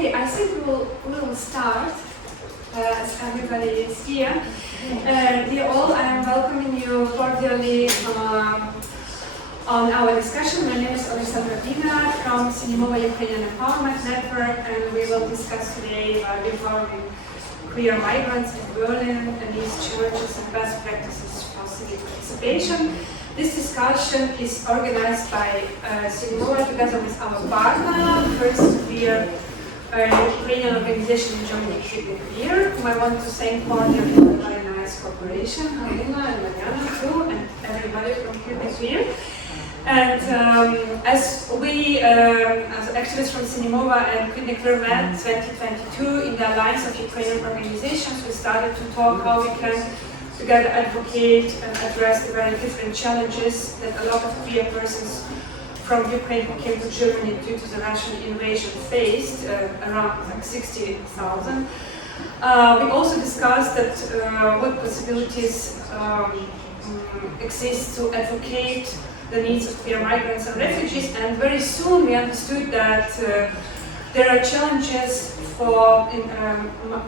Okay, I think we will start, as everybody is here. Dear all, I am welcoming you cordially on our discussion. My name is Alexandra from CineMova Ukrainian Empowerment Network, and we will discuss today empowering queer migrants in Berlin and its challenges and best practices for civic participation. This discussion is organized by CineMova together with our partner, first queer Ukrainian organization in Germany, Quitne, whom I want to thank cordially for a very nice cooperation, Halina and Mariana too, and everybody from Quitne. And as we, as activists from CineMova and Quitne met 2022 in the Allianz of Ukrainian organizations, we started to talk how we can together advocate and address the very different challenges that a lot of queer persons from Ukraine who came to Germany due to the Russian invasion faced, around like 60,000. We also discussed that what possibilities exist to advocate the needs of queer migrants and refugees, and very soon we understood that there are challenges for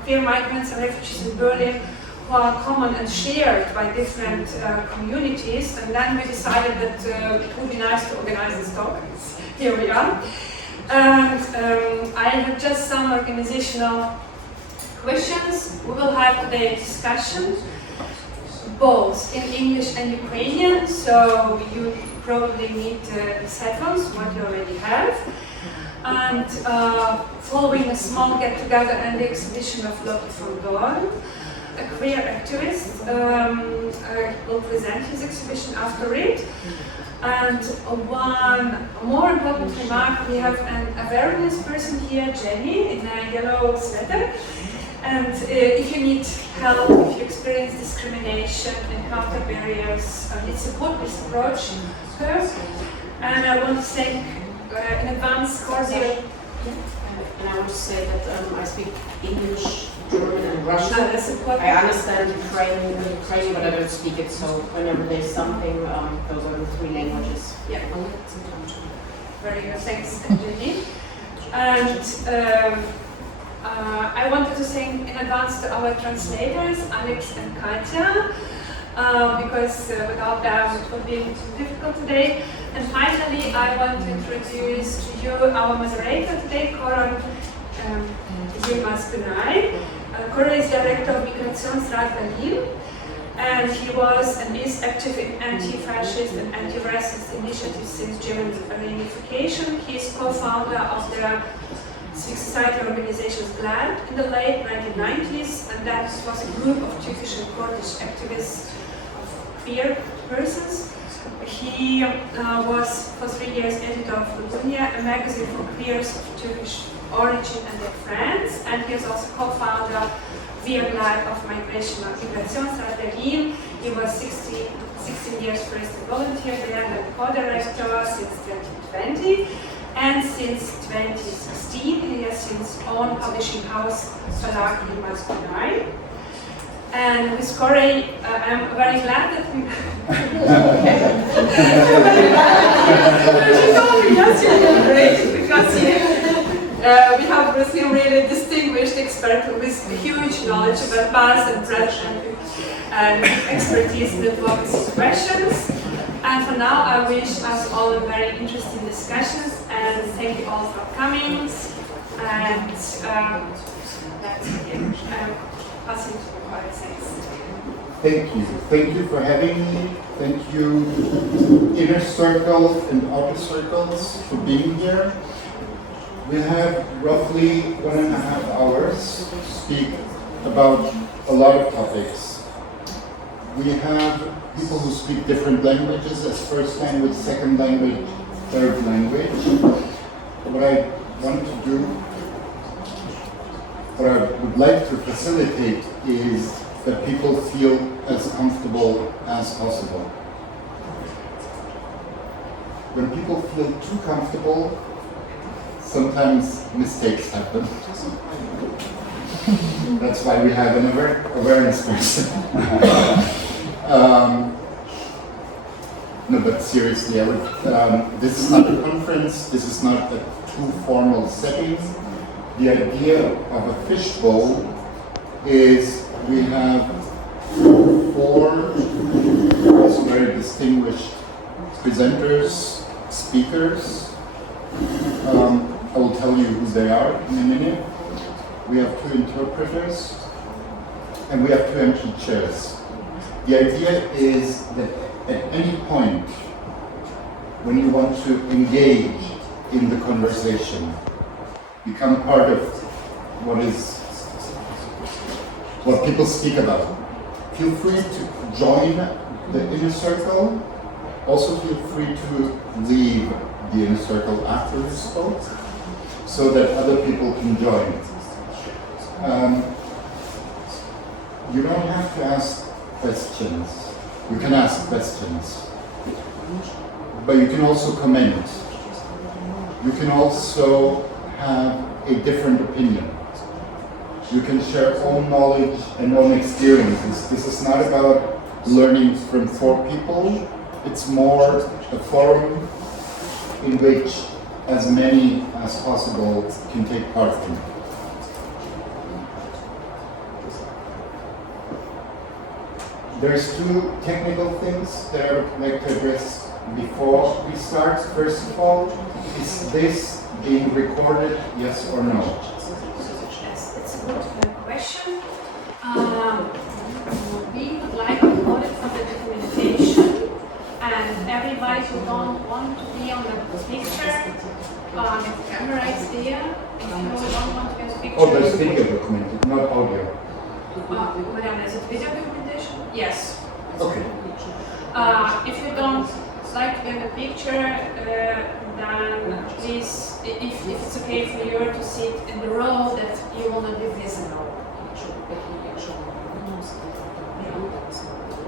queer migrants and refugees in Berlin who are common and shared by different communities, and then we decided that it would be nice to organize this talk. Here we are. And I have just some organizational questions. We will have today a discussion both in English and Ukrainian, so you probably need these headphones, what you already have. And following a small get-together and the exhibition of Lotte von Dorn, a queer activist, will present his exhibition after it. And one more important remark, we have an awareness person here, Jenny, in a yellow sweater. And if you need help, if you experience discrimination, encounter barriers, need support, please approach her. And I want to thank in advance cordial. And I want to say that I speak English, German, and Russian. I understand Ukrainian, but I don't speak it. So whenever there's something, those are the three languages. Yeah. Very good. Thanks, Jenny. And I wanted to thank in advance to our translators, Alex and Katya, because without them it would be difficult today. And finally, I want to introduce to you our moderator today, Koran Yilmaz-Günay. Koran is director of Migrationsrat Berlin, and he was and is active in anti-fascist and anti-racist initiatives since German reunification. He is co-founder of the Civic society organization GLAD in the late 1990s, and that was a group of Turkish and Kurdish activists of queer persons. He was for 3 years editor of Lubunya, a magazine for queers of Turkish origin and their friends, and he is also co-founder via GLAD of Migrationsrat Berlin. He was 16 years resident volunteer there and co-director since 2020. And since 2016, he has his own publishing house, Verlag Yilmaz-Günay. And with Corey, I'm very glad that we... She told me yes, you're doing great, because we have with him really distinguished expert with huge knowledge about past and present and expertise in advocacy questions. And for now, I wish us all a very interesting discussions, and thank you all for coming. And that's it. I'm passing to the quiet thanks. Thank you. Thank you for having me. Thank you, Inner Circle and Outer Circles, for being here. We have roughly 1.5 hours to speak about a lot of topics. We have people who speak different languages as first language, second language, third language. What I want to do, what I would like to facilitate is that people feel as comfortable as possible. When people feel too comfortable, sometimes mistakes happen. That's why we have an awareness person. No, but seriously, I would, this is not a conference, this is not a too formal setting. The idea of a fishbowl is we have 4 very distinguished presenters, speakers. I will tell you who they are in a minute. We have 2 interpreters, and we have 2 empty chairs. The idea is that at any point, when you want to engage in the conversation, become part of what people speak about, feel free to join the inner circle. Also feel free to leave the inner circle after you spoke, so that other people can join. You don't have to ask questions. You can ask questions, but you can also comment. You can also have a different opinion. You can share own knowledge and own experiences. This is not about learning from 4 people. It's more a forum in which as many as possible can take part in. There's 2 technical things that I would like to address before we start. First of all, is this being recorded, yes or no? Yes, it's a good question. We would like to audit for the documentation, and everybody who don't want to be on the picture, the camera is there. If you don't want to be on the picture, Oh, there's video documented, not audio. Madam, is it video documentation? Yes. Okay. If you don't like to be in the picture, then please, if it's okay for you to sit in the row that you will not be visible.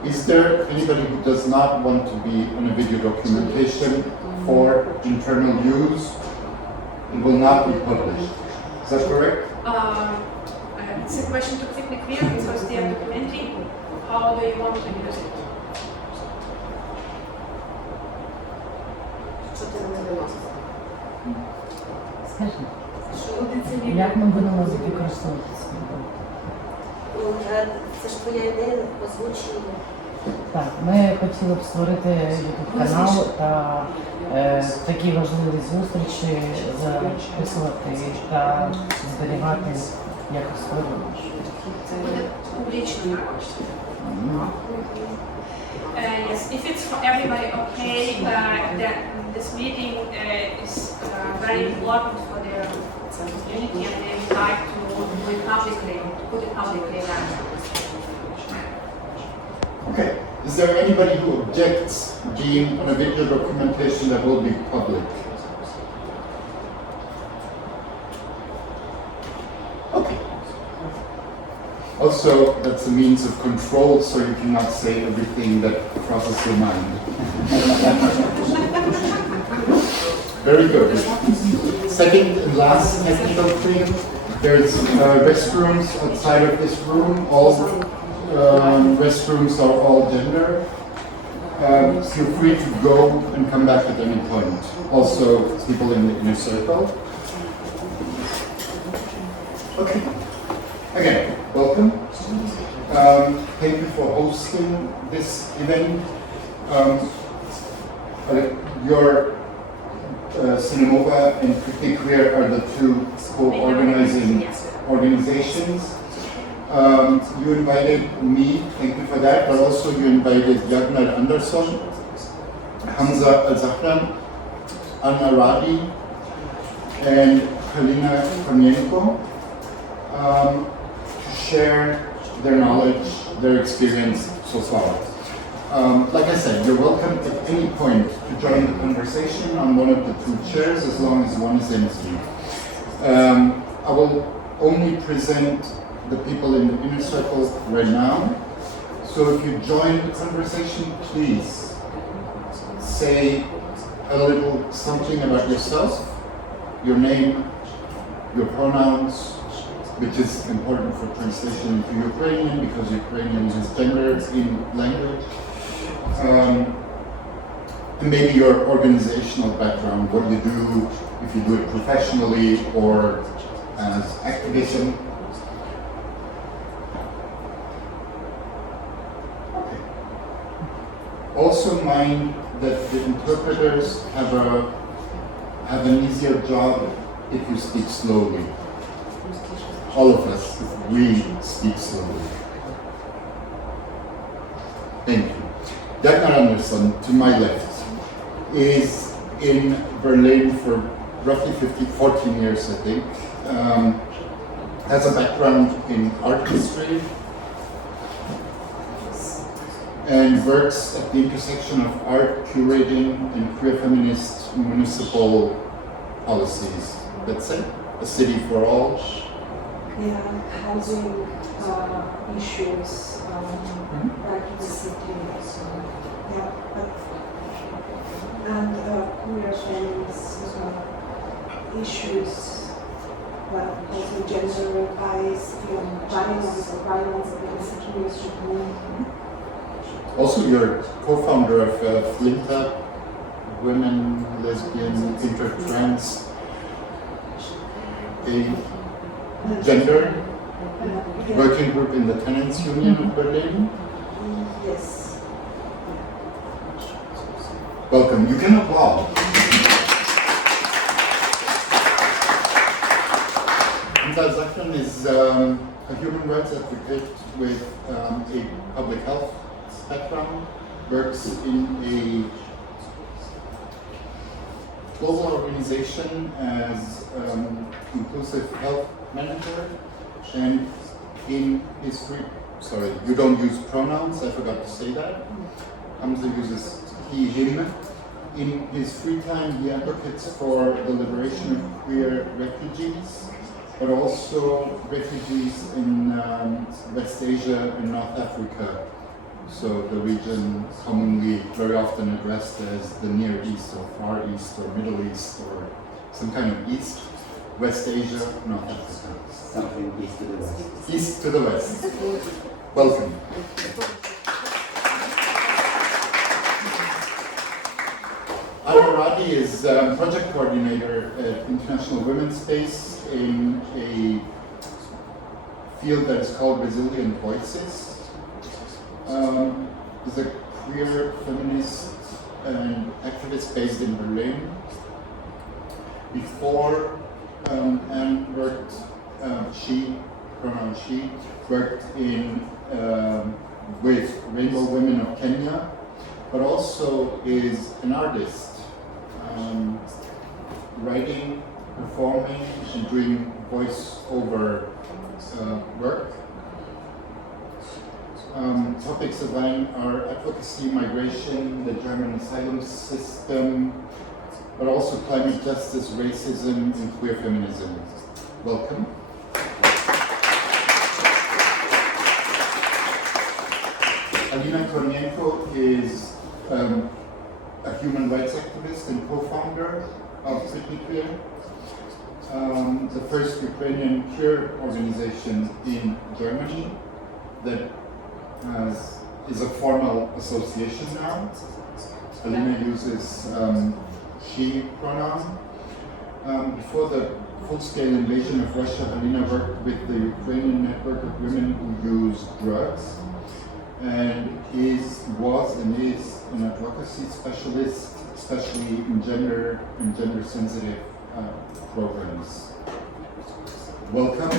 Is there anybody who does not want to be on a video documentation for internal use? It will not be published. Is that correct? It's a question to Kwitne because they are documenting. How do you want to use it? Скажіть, як ми будемо використовуватися? Це ж твоя ідея, озвучення. Так, ми хотіли б створити YouTube канал та такі важливі зустрічі записувати та зберігати як історію. Публічно, yes, if it's for everybody okay, this meeting is very important for their community, and they would like to do it publicly, to put it publicly. Okay. Is there anybody who objects being on a video documentation that will be public? Okay. Also, that's a means of control, so you cannot say everything that crosses your mind. Very good. Second and last technical thing, there's restrooms outside of this room. All restrooms are all gender. Feel free to go and come back at any point. Also, people in the inner circle. Okay. Again, welcome. Thank you for hosting this event. Your CineMova and Kwitne are the 2 co-organizing organizations. You invited me, thank you for that, but also you invited Jagnar Andersson, Hamza Al-Zahran, Anna Radi, and Kalina Kornienko to share their knowledge, their experience so far. Like I said, you're welcome at any point to join the conversation on one of the 2 chairs as long as one is empty. I will only present the people in the inner circle right now. So if you join the conversation, please say a little something about yourself, your name, your pronouns, which is important for translation into Ukrainian because Ukrainian has gender in language. And maybe your organizational background, what you do, if you do it professionally or as activism. Okay. Also mind that the interpreters have an easier job if you speak slowly. All of us, if we speak slowly. Thank you. Dagmar Andersson, to my left, is in Berlin for roughly 14 years, I think. Has a background in art history and works at the intersection of art, curating, and queer feminist municipal policies. That's it, a city for all. Yeah, housing issues back in the city. So, yeah, and queer feminist issues, but also gender bias, violence against queer people. Also, you're co-founder of Flinta, women, lesbian, inter-trans, a gender working group in the Tenants Union of Berlin. Yes. Welcome. You can applaud. Ida Zakran is a human rights advocate with a public health background, works in a global organization as inclusive health manager, and in his free, sorry, you don't use pronouns, I forgot to say that. Hamza uses he, him. In his free time, he advocates for the liberation of queer refugees, but also refugees in West Asia and North Africa. So the region commonly very often addressed as the Near East or Far East or Middle East or some kind of East, West Asia, North Africa. Something east to the west. East to the west. Welcome. Al-Radi is project coordinator at International Women's Space in a field that is called Resilient Voices. Is a queer feminist and activist based in Berlin. Before Anne worked, she, pronoun she, worked in with Rainbow Women of Kenya, but also is an artist, writing, performing, and doing voice-over work. Topics of mine are advocacy, migration, the German asylum system, but also climate justice, racism, and queer feminism. Welcome. Alina Kornienko is a human rights activist and co-founder of Kwitne, the first Ukrainian queer organization in Germany that is a formal association now. Alina uses she pronoun. Before the full-scale invasion of Russia, Alina worked with the Ukrainian network of women who use drugs, and was and is an advocacy specialist, especially in gender and gender-sensitive programs. Welcome.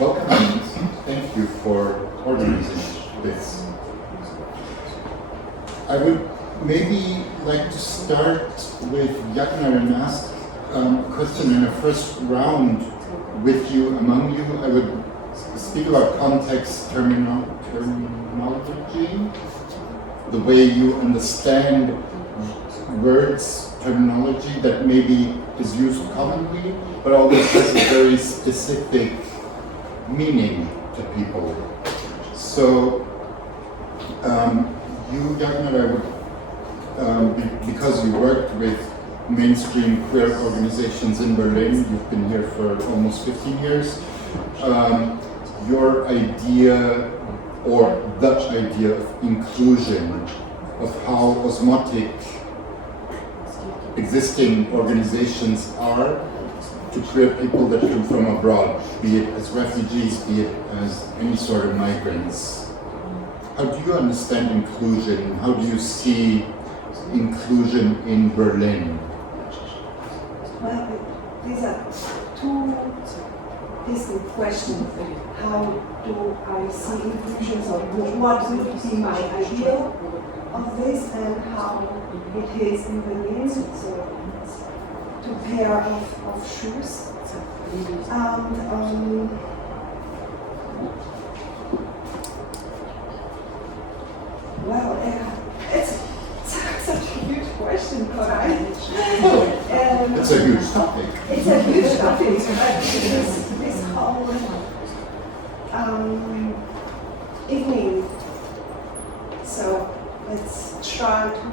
Welcome, and thank you for organizing this. I would maybe like to start with Jagnar and ask a question in a first round with you, among you. I would speak about context, terminology, the way you understand words, terminology that maybe is used commonly, but always has a very specific meaning to people. So, you, Jagnar, I would, because you worked with mainstream queer organizations in Berlin, you've been here for almost 15 years, your idea, or the idea of inclusion, of how osmotic existing organizations are to queer people that come from abroad, be it as refugees, be it as any sort of migrants. How do you understand inclusion? How do you see inclusion in Berlin? Well, these are two distinct questions. How do I see inclusion? So what would be my ideal of this and how it is in Berlin? So two pair of shoes. And well, it's such a huge question, Koray. It's a huge topic. It's a huge topic, but this whole evening. So let's try to.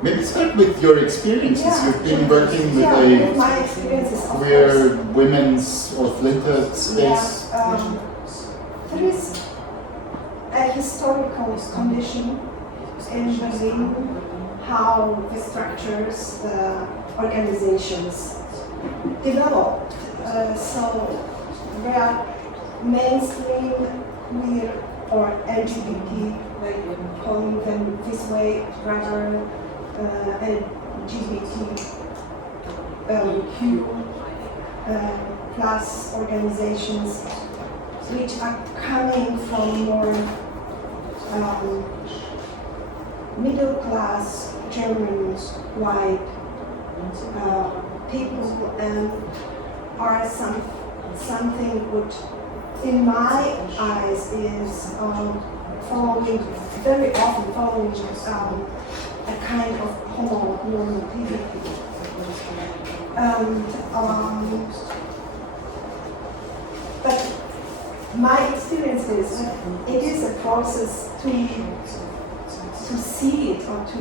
Maybe start with your experiences. Yeah, You've been working with with a my experiences, of queer course. women's or Flinte space. Yeah, there is a historical condition in Berlin, how the structures, the organizations developed. So there are mainstream queer or LGBT, like calling them this way, rather LGBTQ plus organizations, which are coming from more middle class German white people, and are something which in my eyes is very often following a kind of homonormativity. But my experience is that it is a process to see it or to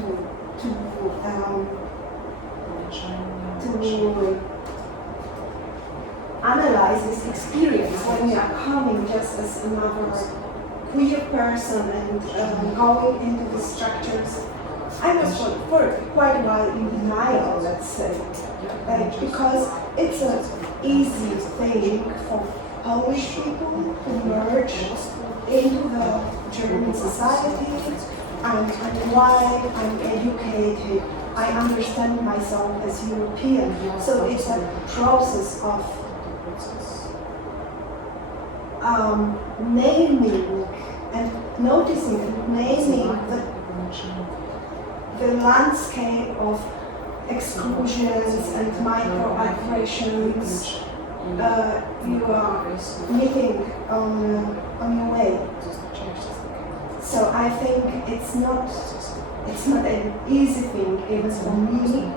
analyze this experience when you are coming just as another queer person and going into the structures. I was for quite a while in denial, let's say, because it's an easy thing for Polish people to merge into the German society. I'm white, I'm educated, I understand myself as European. So it's a process of naming and noticing and naming the landscape of exclusions and microaggressions you are meeting on your way. So I think it's not an easy thing even for me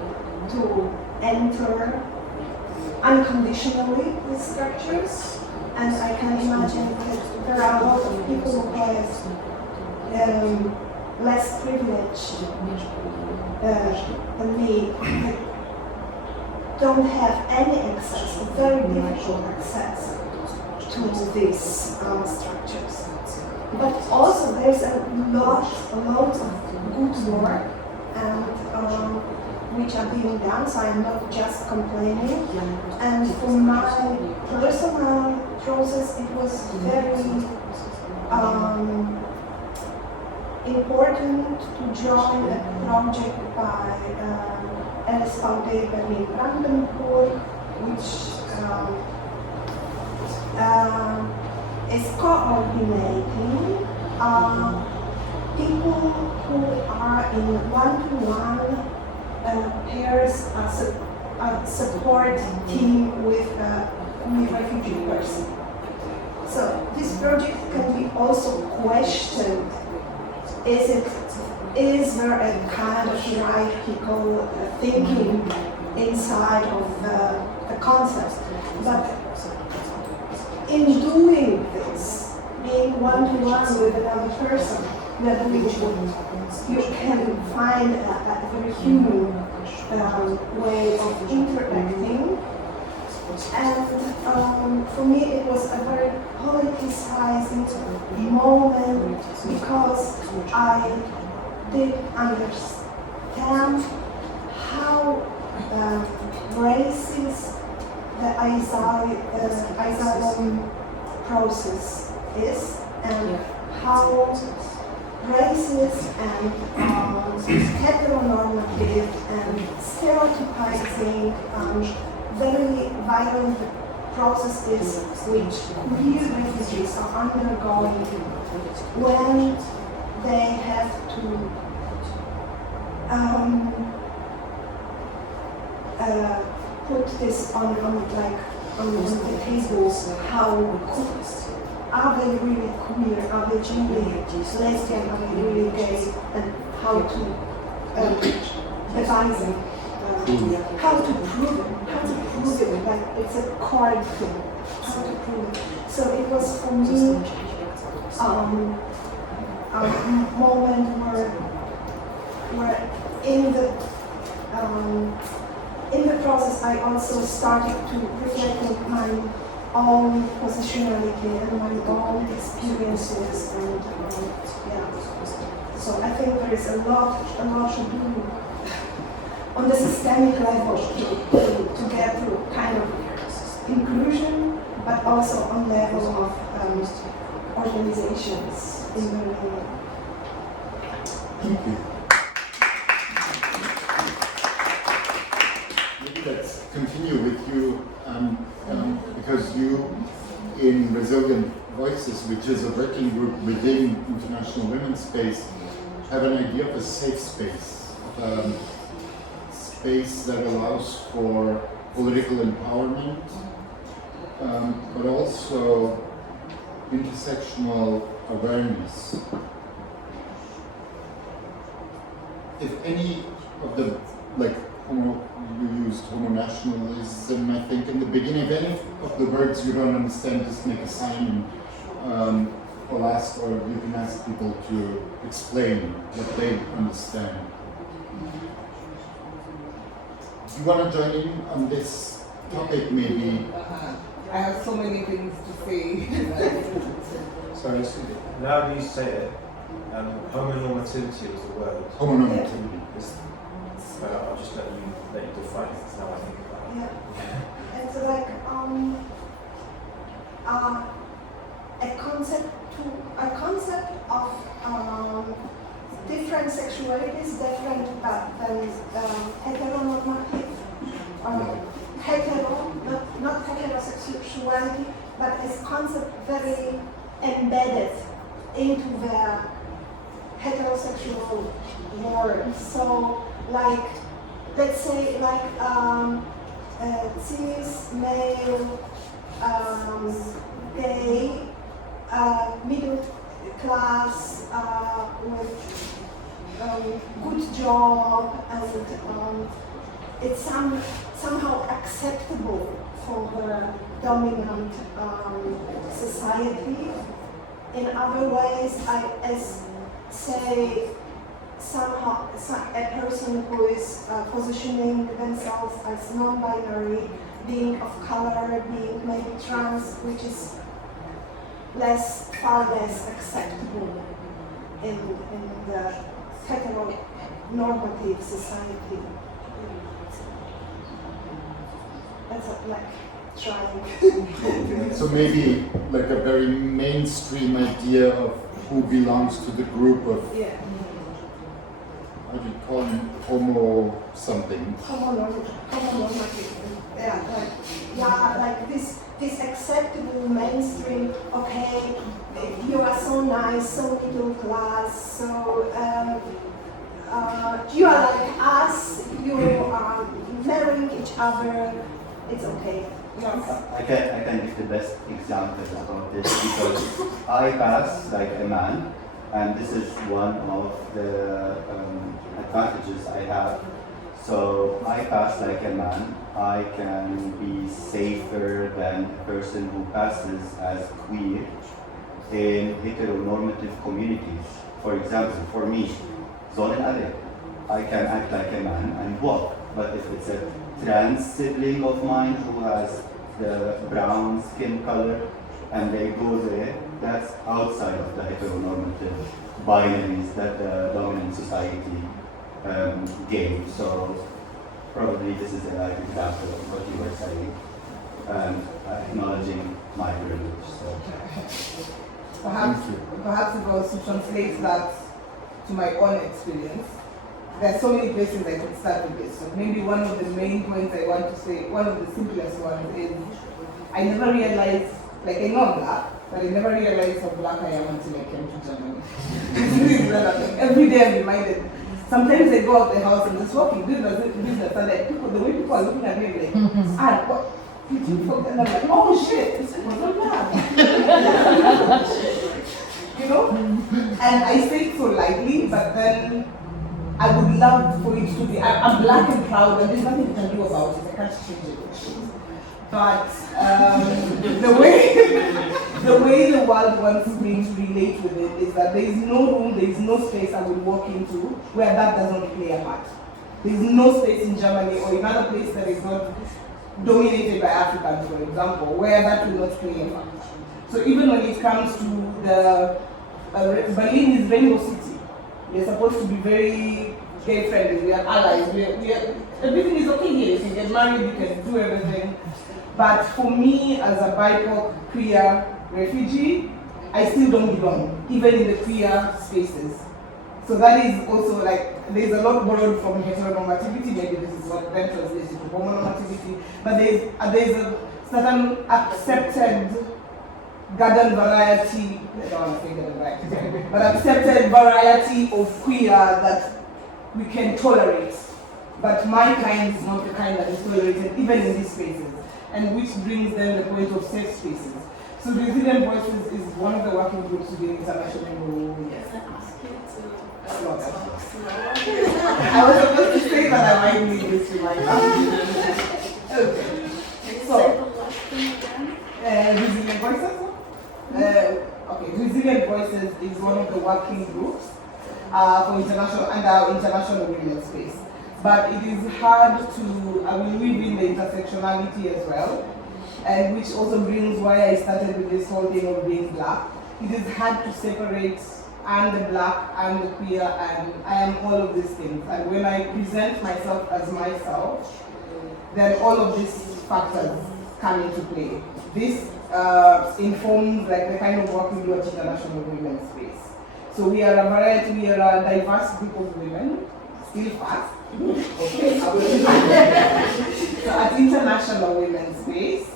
to enter unconditionally with structures, and I can imagine that there are a lot of people who have less privileged than me, that don't have any access, or very difficult access to these structures. But also there's a lot of good work and which are being done, so I'm not just complaining. And for my personal process, it was very important to join a project by LSVD Berlin-Brandenburg, which is coordinating people who are in one-to-one pairs as a support team with a refugee person. So this project can be also questioned. Is there a kind of hierarchical thinking inside of the concept? But in doing this, being one-to-one with another person, that you can find a very human way of interacting. And for me it was a very politicizing moment, because I did them how racist the asylum process is, and how racist and heteronormative and stereotypizing very violent processes which queer refugees are undergoing when they have to put this on the table. How are they really queer? Are they really lesbian? Are they really gay? And how to devise it? How to prove it? Like it's a core thing. How to prove it? So it was for me a moment where in the process I also started to reflect on my own positionality and my own experiences, and so I think there is a lot to do on the systemic level to get to kind of inclusion, but also on level of organizations in Berlin. Thank you. Maybe let's continue with you, because you, in Resilient Voices, which is a working group within International Women's Space, have an idea of a safe space. Space that allows for political empowerment, but also intersectional awareness. If any of the, you used homonationalism, I think, in the beginning, if any of the words you don't understand, just make a sign or ask, or you can ask people to explain what they understand. You want to join in on this topic, maybe? I have so many things to say. So now that you say it, homonormativity was the word. Homonormativity. I'll just let you define it. That's how I think about it. Yeah. It's like a concept of different sexualities, different than heteronormative, not heterosexuality, but as concept very embedded into the heterosexual world. So, let's say, cis, male, gay, middle class, with good job, and it's somehow acceptable for the dominant society. In other ways, somehow a person who is positioning themselves as non-binary, being of color, being maybe trans, which is far less acceptable in the heteronormative society. That's trying. So maybe a very mainstream idea of who belongs to the group of, how do you call them, homo something? Homonormative. This acceptable mainstream, okay, you are so nice, so middle class, so you are like us, you are marrying each other, it's okay. I can give the best example about this because I pass like a man, and this is one of the advantages I have. So I pass like a man, I can be safer than a person who passes as queer in heteronormative communities. For example, for me, I can act like a man and walk, but if it's a trans sibling of mine who has the brown skin color and they go there, that's outside of the heteronormative binaries that the dominant society gave. So probably this is a live example of what you were saying, acknowledging my privilege. So. Perhaps if I was to translate that to my own experience, there are so many places I could start with this. So maybe one of the main points I want to say, one of the simplest ones is, I never realized, like I know I'm black, but I never realized how black I am until I came to Germany. Like, every day I'm reminded. Sometimes I go out the house and just walking business, and like people, the way people are looking at me like, what? And I'm like, oh shit, this was not black. You know? And I say it so lightly, but then I would love for it to be, I'm black and proud, and there's nothing you can do about it. I can't change it. But the way the world wants me to relate with it is that there is no room, there is no space I would walk into where that doesn't play a part. There is no space in Germany or in other place that is not dominated by Africans, for example, where that will not play a part. So even when it comes to the Berlin is Rainbow City. We're supposed to be very gay friendly. We are allies. We are, everything is okay here. You can get married. You can do everything. But for me, as a BIPoC queer refugee, I still don't belong, even in the queer spaces. So that is also like, there's a lot borrowed from heteronormativity. Maybe this is what then translates to homonormativity. But there's a certain accepted garden variety, I don't want to say garden variety, but accepted variety of queer that we can tolerate. But my kind is not the kind that is tolerated even in these spaces, and which brings then the point of safe spaces. So the Resilient Voices is one of the working groups within international. Yes. I was supposed to say that I might need this reminder. Okay. So, Resilient Voices? Okay, Resilient Voices is one of the working groups for international and our international women's space. But it is hard to, I will weave in the intersectionality as well, and which also brings why I started with this whole thing of being black. It is hard to separate I'm the black, I'm the queer, and I am all of these things. And when I present myself as myself, then all of these factors come into play. This informs like the kind of work we do at International Women's Space. So we are a variety, we are a diverse group of women, still fast. Okay. So at International Women's Space,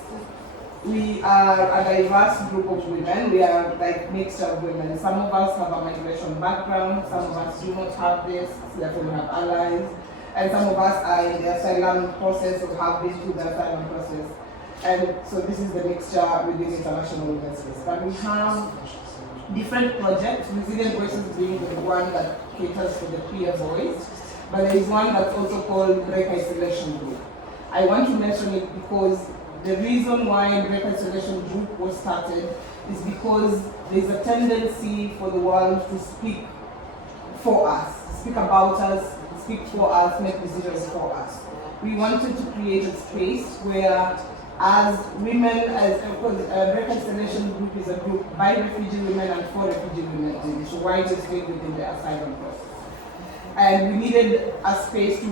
we are a diverse group of women. We are like mixture of women. Some of us have a migration background, some of us do not have this, therefore we have allies, and some of us are in the asylum process or have been through the asylum process. And so this is the mixture within International Women's Space. But we have different projects, Resilient Voices being the one that caters for the queer voice, but there is one that's also called Break Isolation Group. I want to mention it because the reason why Break Isolation Group was started is because there's a tendency for the world to speak for us, speak about us, speak for us, make decisions for us. We wanted to create a space where as women, as Break Isolation Group is a group by refugee women and for refugee women, it's widely spread within the asylum process. And we needed a space to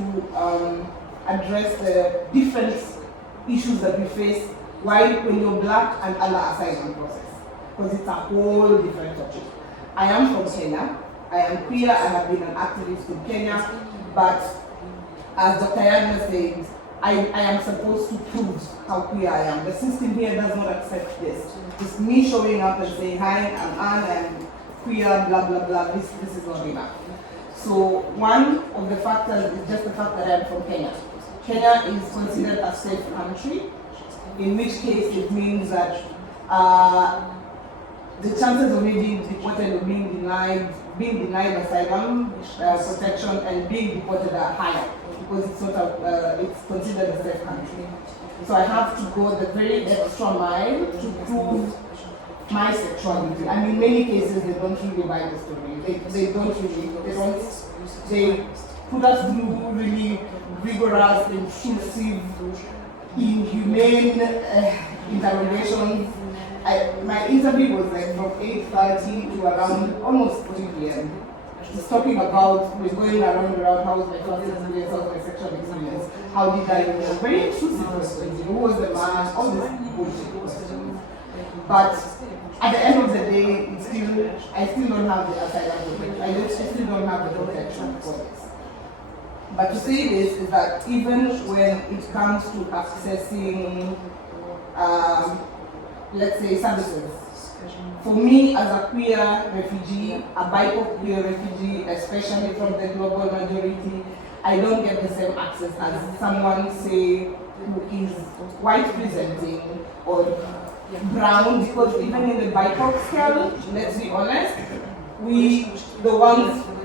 address the different issues that we face when you're black and under asylum process, because it's a whole different topic. I am from Kenya, I am queer, I have been an activist in Kenya, but as Dr. Yadna said, I am supposed to prove how queer I am. The system here does not accept this. It's me showing up and saying, hi, I'm Anne, I'm queer, blah, blah, blah, this is not enough. So one of the factors is just the fact that I'm from Kenya. Kenya is considered a safe country, in which case it means that the chances of me being deported or being denied asylum protection and being deported are higher because it's considered a safe country. So I have to go the very extra mile to prove my sexuality. And in many cases, they don't really buy the story. They put us through really rigorous, intrusive, inhumane interrogations. My interview was like from 8:30 to around almost 3 p.m. It's talking about, we're going around how was my first experience, how was my sexual experience, how did I know? Very intrusive questions, you know, who was the man, all these bullshit questions. But at the end of the day, it's still, I still don't have the asylum protection. I still don't have the protection for this. But to say this is that even when it comes to accessing, let's say, services, for me as a queer refugee, a BIPoC queer refugee, especially from the global majority, I don't get the same access as someone, say, who is white presenting or brown, because even in the BIPoC scale, let's be honest,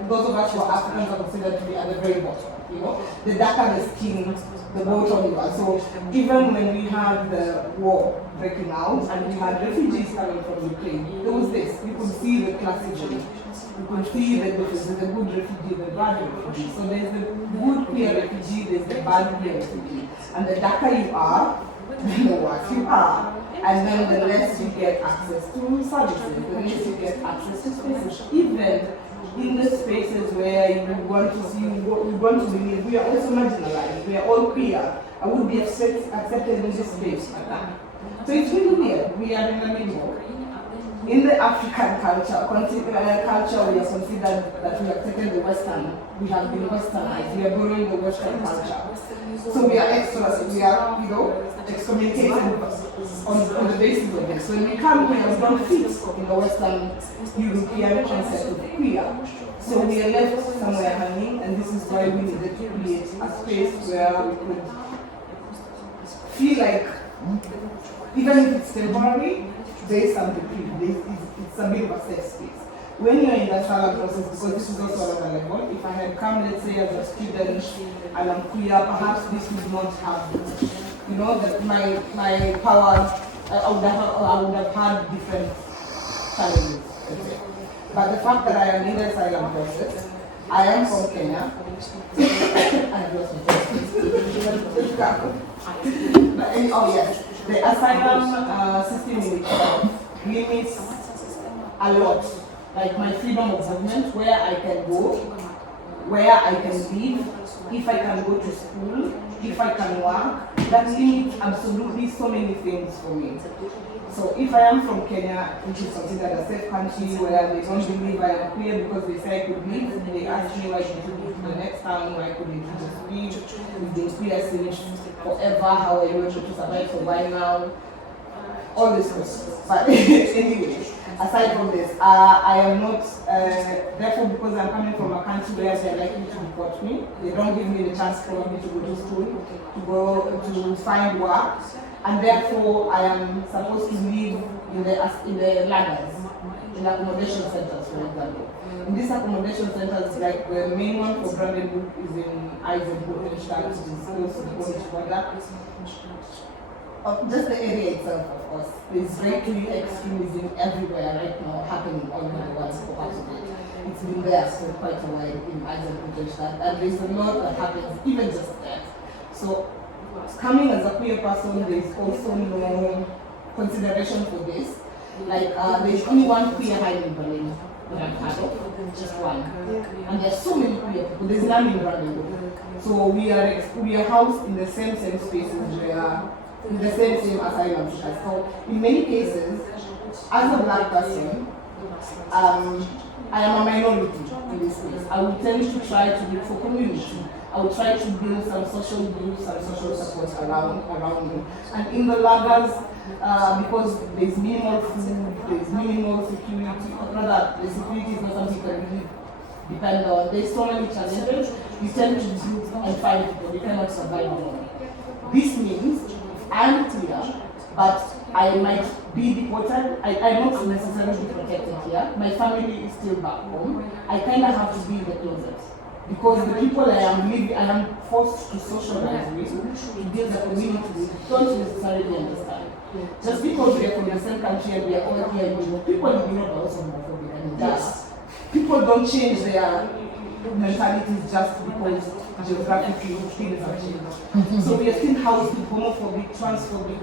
those of us who are Africans are considered to be at the very bottom. You know, the darker the skin, the bottom you are. So even when we had the war breaking out and we had refugees coming from Ukraine, there was this. You could see the classism. You could see the difference. There's the good refugee, the bad refugee. So there's the good queer refugee, there's the bad queer refugee. And the darker you are, the worse you are. And then the less you get access to services, the less you get access to spaces. Even in the spaces where you want to see, we want to believe, we are also marginalized, we are all queer. I would be accepted in this space. So it's really weird. We are in the middle. In the African culture, we are considered that we have taken the Western, we have been Westernized, we are borrowing the Western culture. So we are excommunicated on the basis of this. When we come here, we don't fit in the Western European concept of queer. So we are left somewhere hanging, and this is why we needed to create a space where we could feel like, even if it's temporary, there is something real. It's a bit of a safe space. When you're in the asylum process, because this is also another level, if I had come, let's say, as a student and I'm queer, perhaps this would not have, you know, that my power, I would have had different challenges, let's say. But the fact that I am in the asylum process, I am from Kenya. I lost my oh yes, the asylum system in itself limits a lot. Like my freedom of movement, where I can go, where I can live, if I can go to school, if I can work, that limits absolutely so many things for me. So if I am from Kenya, which is considered a safe country where they don't believe I am queer because they say I could leave, they ask me why should you move to the next town, why couldn't you just leave, we've been queer since forever, how are you able to survive for why now? All these questions. But anyway, aside from this, I am not, therefore because I'm coming from a country where they're likely to deport me, they don't give me the chance probably to go to school, to find work, and therefore I am supposed to live in the lagers, in accommodation centers, for example. In these accommodation centers, like the main one for Brandenburg is in Einzelheiten, which is close to the Polish border. Just the area itself, of course, there's greatly extremism everywhere right now, happening all over the world for part of it. It's been there for quite a while in Einzelheiten, and there's a lot that happens even just there. So, coming as a queer person, there's also no consideration for this. Like, there's only one queer home in Berlin that I've heard of, just one. And there's so many queer people, there's none in Brandenburg. So we are housed in the same spaces where in the same asylum seekers. So in many cases, as a black person, I am a minority in this place. I will tend to try to look for community. I will try to build some social groups and social support around me. And in the lagers, because there's minimal food, there's minimal security, rather the security is not something you can really depend on. There's so many challenges. You tend to group and find people, you cannot survive alone. This means I'm clear, but I might be deported. I'm not necessarily protected here. My family is still back home. I kind of have to be in the closet. Because the people I am forced to socialize with, to build a community with, don't necessarily understand. Just because we are from the same country and we are all here, people in Europe are also homophobic. And yes. People don't change their mentalities just because geographically things have changed. So we are still housing homophobic, transphobic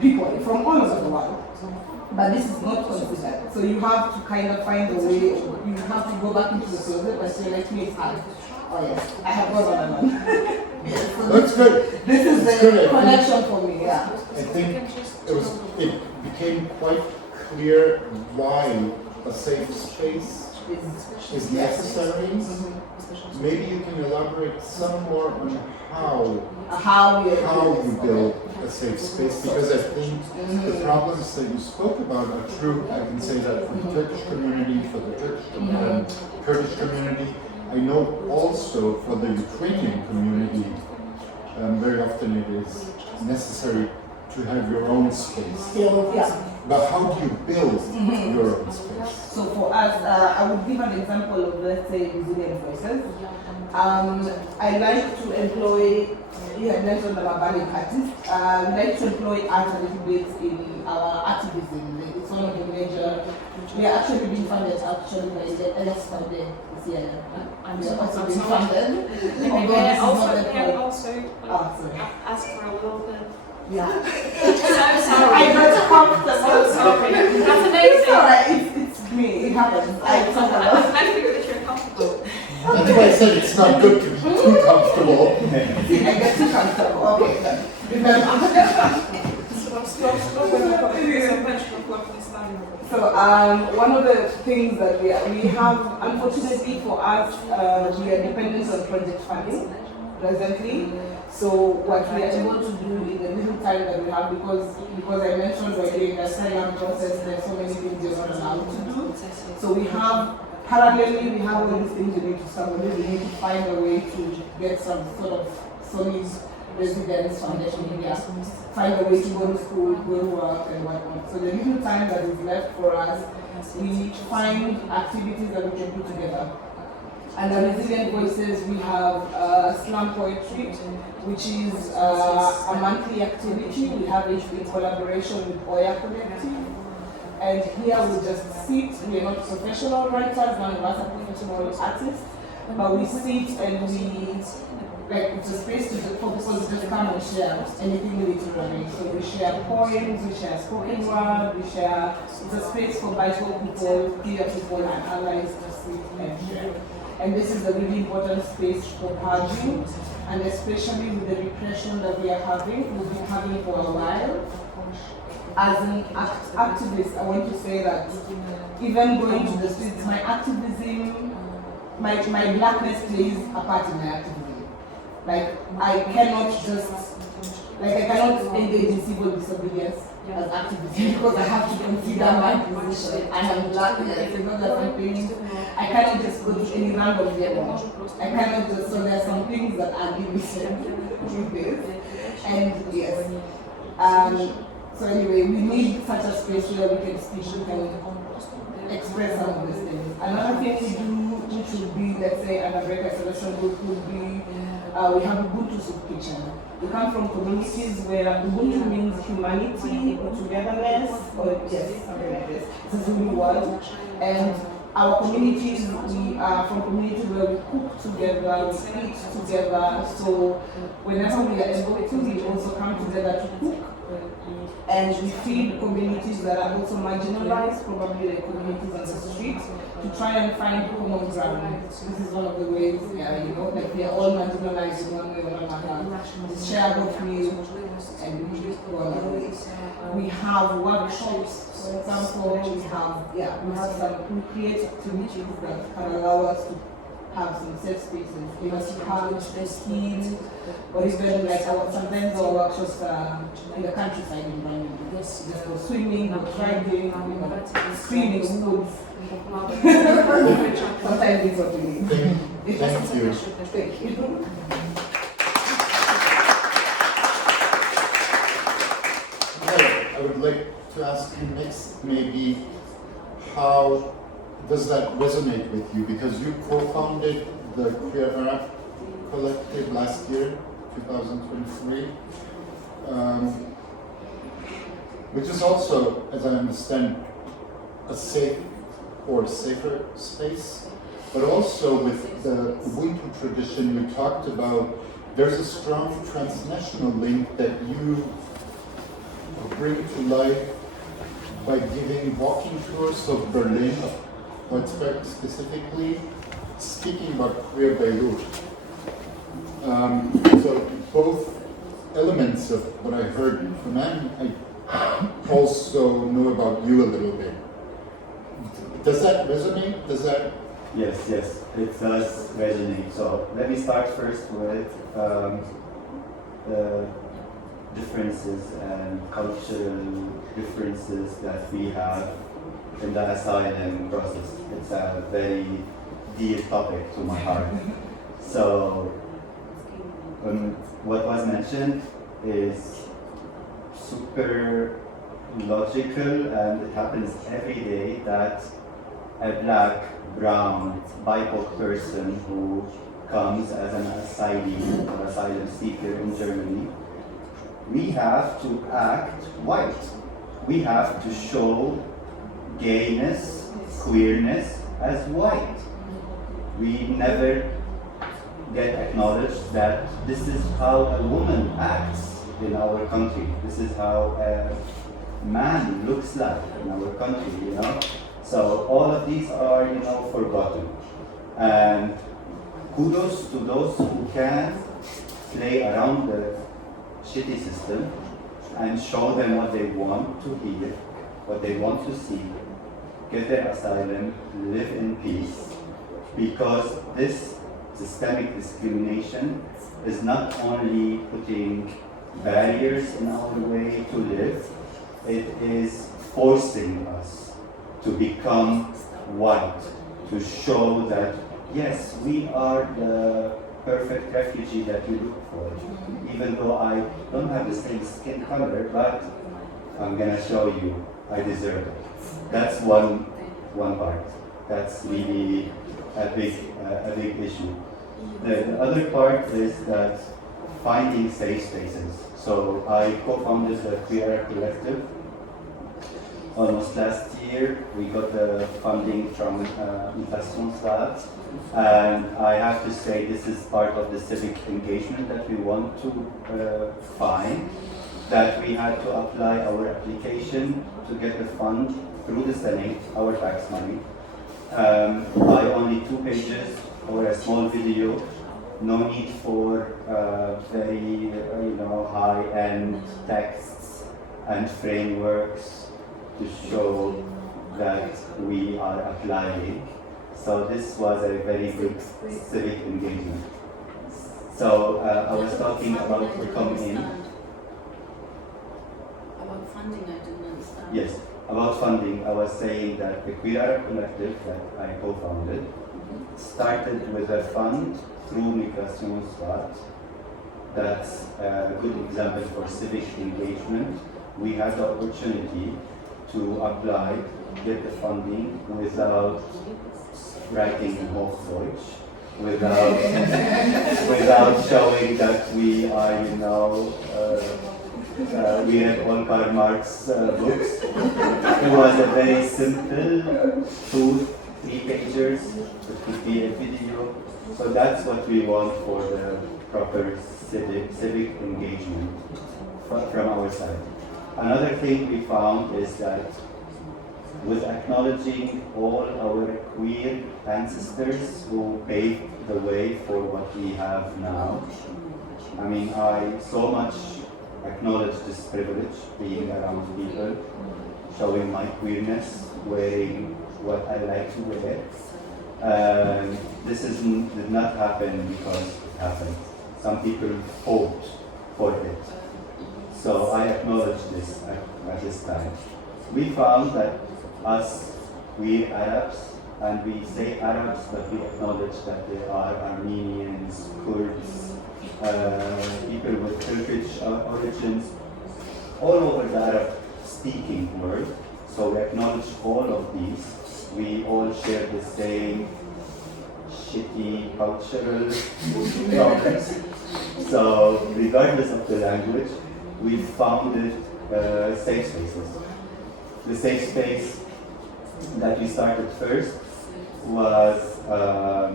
people from all over the world. But this is not considered. So you have to kind of find a way, you have to go back into the closet and say, let me add. Oh yes, I have gone on and on. Yes, so That's good. This is That's the good. connection for me, yeah. I think it became quite clear why a safe space is necessary. Maybe you can elaborate some more on how you build a safe space, because I think the problems that you spoke about are true. I can say that for the Turkish community, for the Kurdish community. I know also for the Ukrainian community, very often it is necessary to have your own space. But how do you build your own space? So for us, I would give an example of, let's say, resilient voices. I like to employ, you had mentioned I'm a ballet artist, we like to employ art a little bit in our activism. It's one of the major, we are actually being funded actually by the LS Foundation this year. We are also being funded. Also ask for a little bit. Yeah. So sorry. I got comfortable. So sorry. That's amazing. It's alright, it's me, it happens. I talk a lot. I figured that you're comfortable. That's why I said it's not good to be too comfortable. I get too comfortable. Okay. Remember. So one of the things that we have, unfortunately for us, we are dependent on project funding presently. So what we are able to do in the little time that we have, because I mentioned we're doing the sign-up process, there's so many things you're not allowed to do. So we have, parallelly, we have all these things we need to start with. We need to find a way to get some sort of solid residence foundation here, find a way to go to school, go to work and whatnot. So the little time that is left for us, we find activities that we can put together. And the Resilient Voices, we have slam poetry, which is a monthly activity. We have it in collaboration with Oya Collective. And here we just sit, we are not professional writers, none of us are professional artists, but we sit and we, like, it's a space for people to just come and share anything literary. So we share poems, we share spoken word, we share, it's a space for BIPoC people, queer people and allies to sit and share. And this is a really important space for purging, and especially with the repression that we are having, we've been having for a while. As an activist, I want to say that even going to the streets, my activism, my blackness plays a part in my activism. Like, I cannot engage in civil disobedience as activism because I have to consider my position. I am black, yes, you know, there's some things. I cannot just go to any random level. I cannot just, so there's some things that are limited with this. And yes. So anyway, we need such a space where we can speak, we can express some of these things. Another thing we do, which would be, let's say, an Break Isolation group, would be, we have Ubuntu soup kitchen. We come from communities where Ubuntu means humanity or togetherness, or yes, something like this. It's a Zulu word. And our communities, we are from communities where we cook together, we eat together. So whenever we are able to, we also come together to cook. And we feed communities that are also marginalized, probably like communities on the street, to try and find common ground. This is one of the ways, you know, like we are all marginalized in one way or another. We share what we and we go on our way. We have workshops, for example, we create activities that can allow us to have some safe spaces, give us hugs, heat, or even like sometimes our workshops in the countryside environment. Just go swimming, go riding, screaming in the woods. Sometimes it's what we need. Thank you. Thank you. I would like to ask you next, maybe, how does that resonate with you? Because you co-founded the Queer Collective last year, 2023, which is also, as I understand, a safe or safer space. but also with the Ubuntu tradition you talked about, there's a strong transnational link that you bring to life by giving walking tours of Berlin, Kreuzberg specifically, speaking about queer Beirut. So both elements of what I heard from Anne, I also know about you a little bit. Does that resonate? Does that? Yes, it does resonate. So let me start first with the differences and cultural differences that we have in the asylum process. It's a very dear topic to my heart. So what was mentioned is super logical, and it happens every day that a black, brown, BIPoC person who comes as an asylee or asylum seeker in Germany, we have to act white. We have to show gayness, queerness as white. We never get acknowledged that this is how a woman acts in our country. This is how a man looks like in our country, you know? So all of these are, forgotten. And kudos to those who can play around the shitty system and show them what they want to hear, what they want to see, get their asylum, live in peace, because this systemic discrimination is not only putting barriers in our way to live, it is forcing us to become white, to show that, yes, we are the perfect refugee that we look for. Even though I don't have the same skin color, but I'm gonna show you I deserve it. That's one part. That's really a big issue. The other part is that finding safe spaces. So I co-founded the Queer Collective almost last year. We got the funding from Inflationsrat, and I have to say this is part of the civic engagement that we want to find, that we had to apply our application to get the fund through the Senate, our tax money, by only 2 pages or a small video. No need for very high-end texts and frameworks to show that we are applying. So this was a very big civic engagement. So I was talking about the coming in. About funding, I didn't understand. Yes, about funding, I was saying that the Queer Collective that I co-founded started with a fund through Migrationsrat. That's a good example for civic engagement. We had the opportunity to apply, get the funding without writing in Hochdeutsch, without showing that we are, we have all Karl Marx books. It was a very simple 2-3 pages. It could be a video. So that's what we want for the proper civic engagement from our side. Another thing we found is that with acknowledging all our queer ancestors who paved the way for what we have now, I mean, I so much acknowledge this privilege, being around people, showing my queerness, wearing what I like to wear. This did not happen because it happened. Some people fought for it. So I acknowledge this at this time. We found that us, we Arabs, and we say Arabs, but we acknowledge that there are Armenians, Kurds, people with Turkish origins, all over the Arab-speaking world. So we acknowledge all of these. We all share the same shitty cultural problems. So regardless of the language, we founded safe spaces. The safe space that we started first was a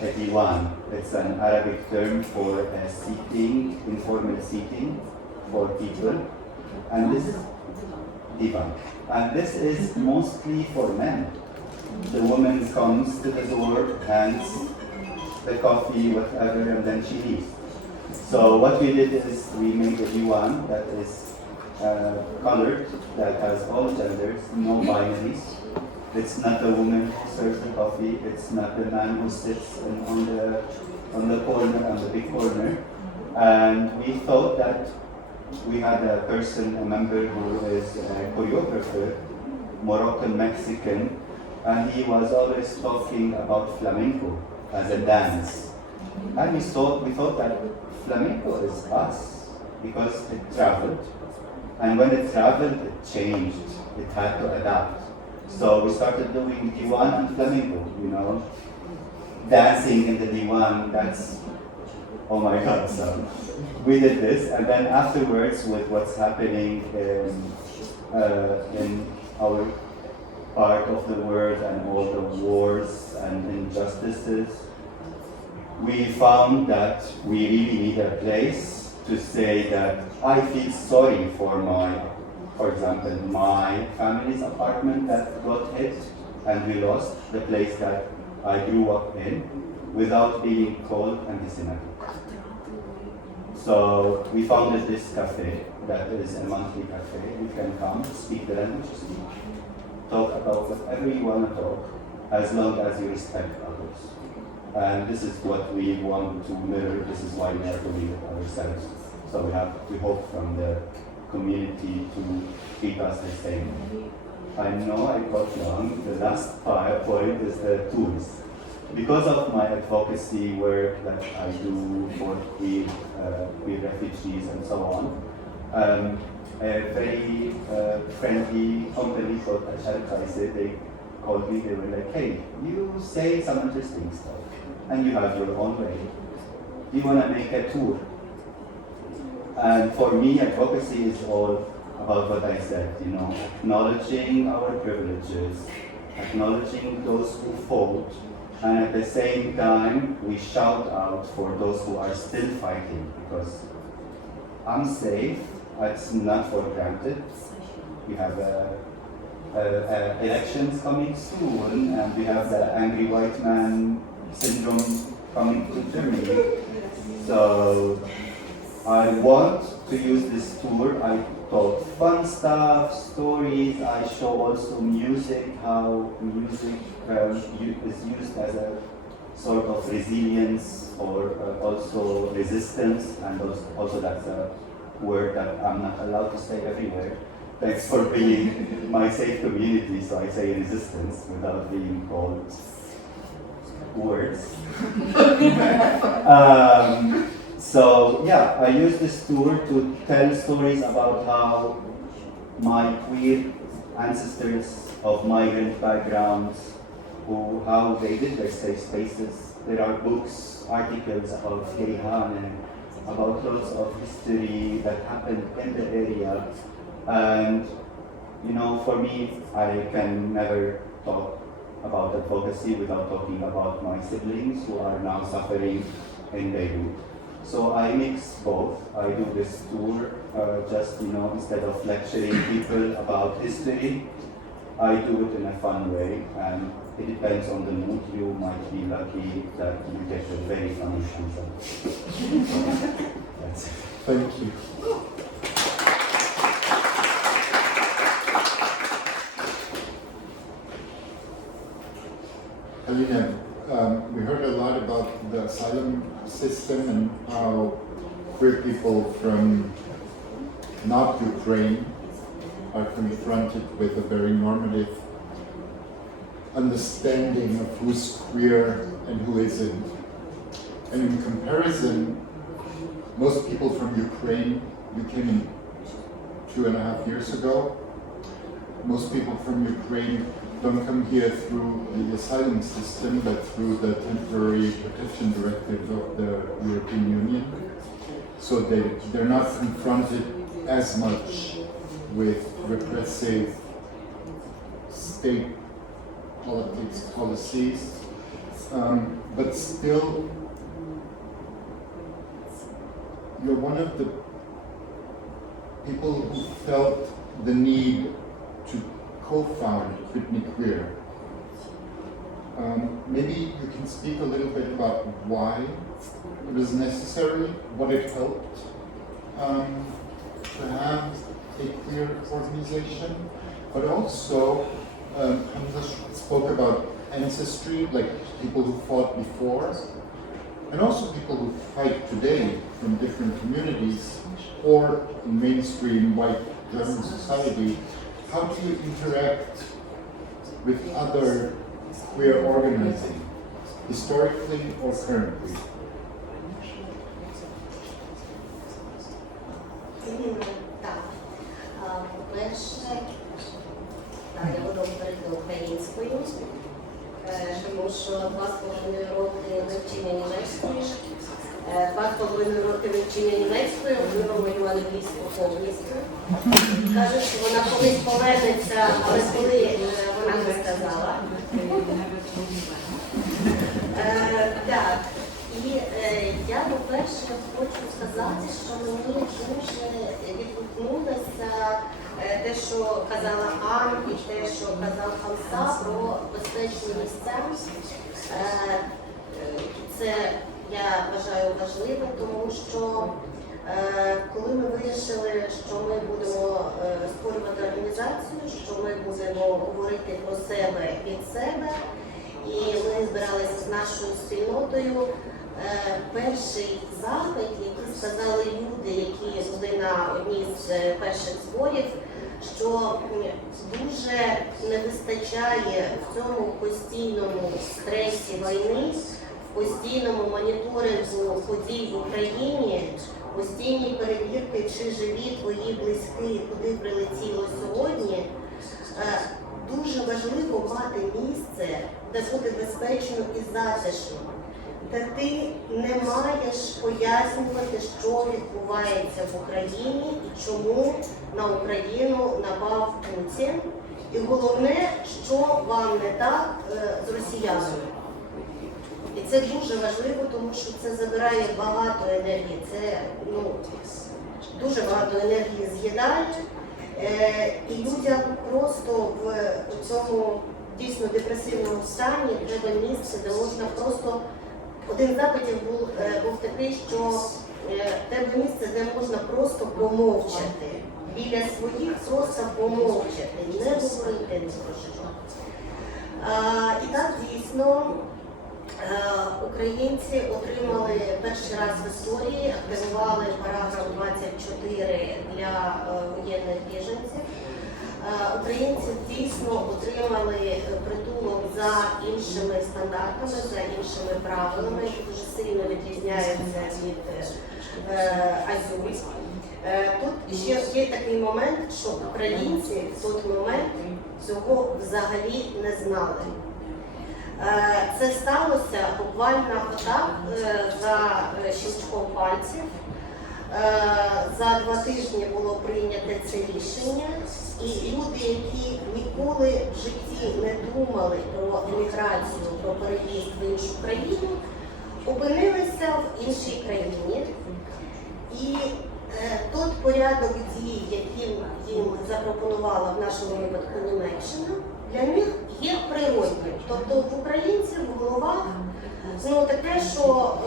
diwan. It's an Arabic term for a seating, informal seating for people. And this is divan. And this is mostly for men. The woman comes to the door, hands the coffee, whatever, and then she leaves. So what we did is we made a diwan that is colored, that has all genders, no binaries. It's not the woman who serves the coffee, it's not the man who sits on the corner, on the big corner. And we thought that we had a person, a member who is a choreographer, Moroccan Mexican, and he was always talking about flamenco as a dance. And we thought that flamenco is us because it traveled. And when it traveled, it changed. It had to adapt. So we started doing diwan and flamenco, you know. Dancing in the diwan, that's, oh my God, so we did this. And then afterwards, with what's happening in our part of the world and all the wars and injustices, we found that we really need a place to say that I feel sorry for for example, my family's apartment that got hit and we lost the place that I grew up in without being called anti-Semitic. So we founded this cafe that is a monthly cafe. You can come, speak the language, talk about whatever you want to talk, as long as you respect others. And this is what we want to mirror. This is why we are doing it ourselves. So we hope from the community to treat us the same. I know I got long. The last point is the tools. Because of my advocacy work that I do for queer refugees and so on, a very friendly company called they called me, they were like, hey, you say some interesting stuff and you have your own way. Do you want to make a tour? And for me, advocacy is all about what I said, you know, acknowledging our privileges, acknowledging those who fought, and at the same time, we shout out for those who are still fighting, because I'm safe, it's not for granted. We have elections coming soon, and we have the angry white man syndrome coming to Germany. So I want to use this tour. I talk fun stuff, stories. I show also music, how music is used as a sort of resilience or also resistance, and also that's a word that I'm not allowed to say everywhere. Thanks for being my safe community, so I say resistance without being called words. So yeah, I use this tour to tell stories about how my queer ancestors of migrant backgrounds, how they did their safe spaces. There are books, articles about Gayhan, about lots of history that happened in the area. And you know, for me, I can never talk about advocacy without talking about my siblings who are now suffering in Beirut. So I mix both. I do this tour just, you know, instead of lecturing people about history, I do it in a fun way, and it depends on the mood. You might be lucky that you get a very funny answer. That's it. Thank you. Alina, we heard a lot about the asylum system and how queer people from not Ukraine are confronted with a very normative understanding of who's queer and who isn't. And in comparison, most people from Ukraine, you came in 2.5 years ago. Most people from Ukraine don't come here through the asylum system, but through the temporary protection directive of the European Union. So they're not confronted as much with repressive state politics, policies. but still, you're one of the people who felt the need to co-found Kwitne Queer. Maybe you can speak a little bit about why it was necessary, what it helped to have a queer organization, but also Hamza spoke about ancestry, like people who fought before, and also people who fight today from different communities or in mainstream white German society. How do you interact with other queer organizing, historically or currently? Так. По-перше, я буду говорити українською, тому що 2,5 роки вивчення німецької, 2,5 роки вивчення німецької, вимовлю англійську повністю. Кажуть, що вона колись повернеться, але коли вона не сказала. Так. І я, по-перше, хочу сказати, що мені дуже відгукнулося те, що казала Ан, і те, що казав Хамса про безпечні місця. Це, я вважаю, важливим, тому що коли ми вирішили, що ми будемо створювати організацію, що ми будемо говорити про себе від себе, і ми збиралися з нашою спільнотою, перший запит, який сказали люди, які були на одній з перших зборів, що дуже не вистачає в цьому постійному стресі війни, в постійному моніторингу подій в Україні, постійній перевірки, чи живі твої близькі, куди прилетіло сьогодні. Дуже важливо мати місце, де буде безпечно і затишно, де ти не маєш пояснювати, що відбувається в Україні і чому на Україну напав Путін. І головне, що вам не так з росіянами. І це дуже важливо, тому що це забирає багато енергії, це дуже багато енергії з'їдає. І людям просто в цьому дійсно депресивному стані треба місце, де можна просто... Один з запитів був такий, що треба місце, де можна просто помовчати. Біля своїх просто помовчати, не говорити ні про що. І так дійсно українці отримали перший раз в історії, активували параграф 24 для воєнних біженців. Українці дійсно отримали притулок за іншими стандартами, за іншими правилами, які дуже сильно відрізняються від Азію. Тут ще є такий момент, що українці в той момент цього взагалі не знали. Це сталося буквально отак, за щелчком пальців. За 2 тижні було прийнято це рішення, і люди, які ніколи в житті не думали про еміграцію, про переїзд в іншу країну, опинилися в іншій країні. І той порядок дій, який їм запропонувала в нашому випадку Німеччина, для них є природним. Тобто в українців в головах таке, що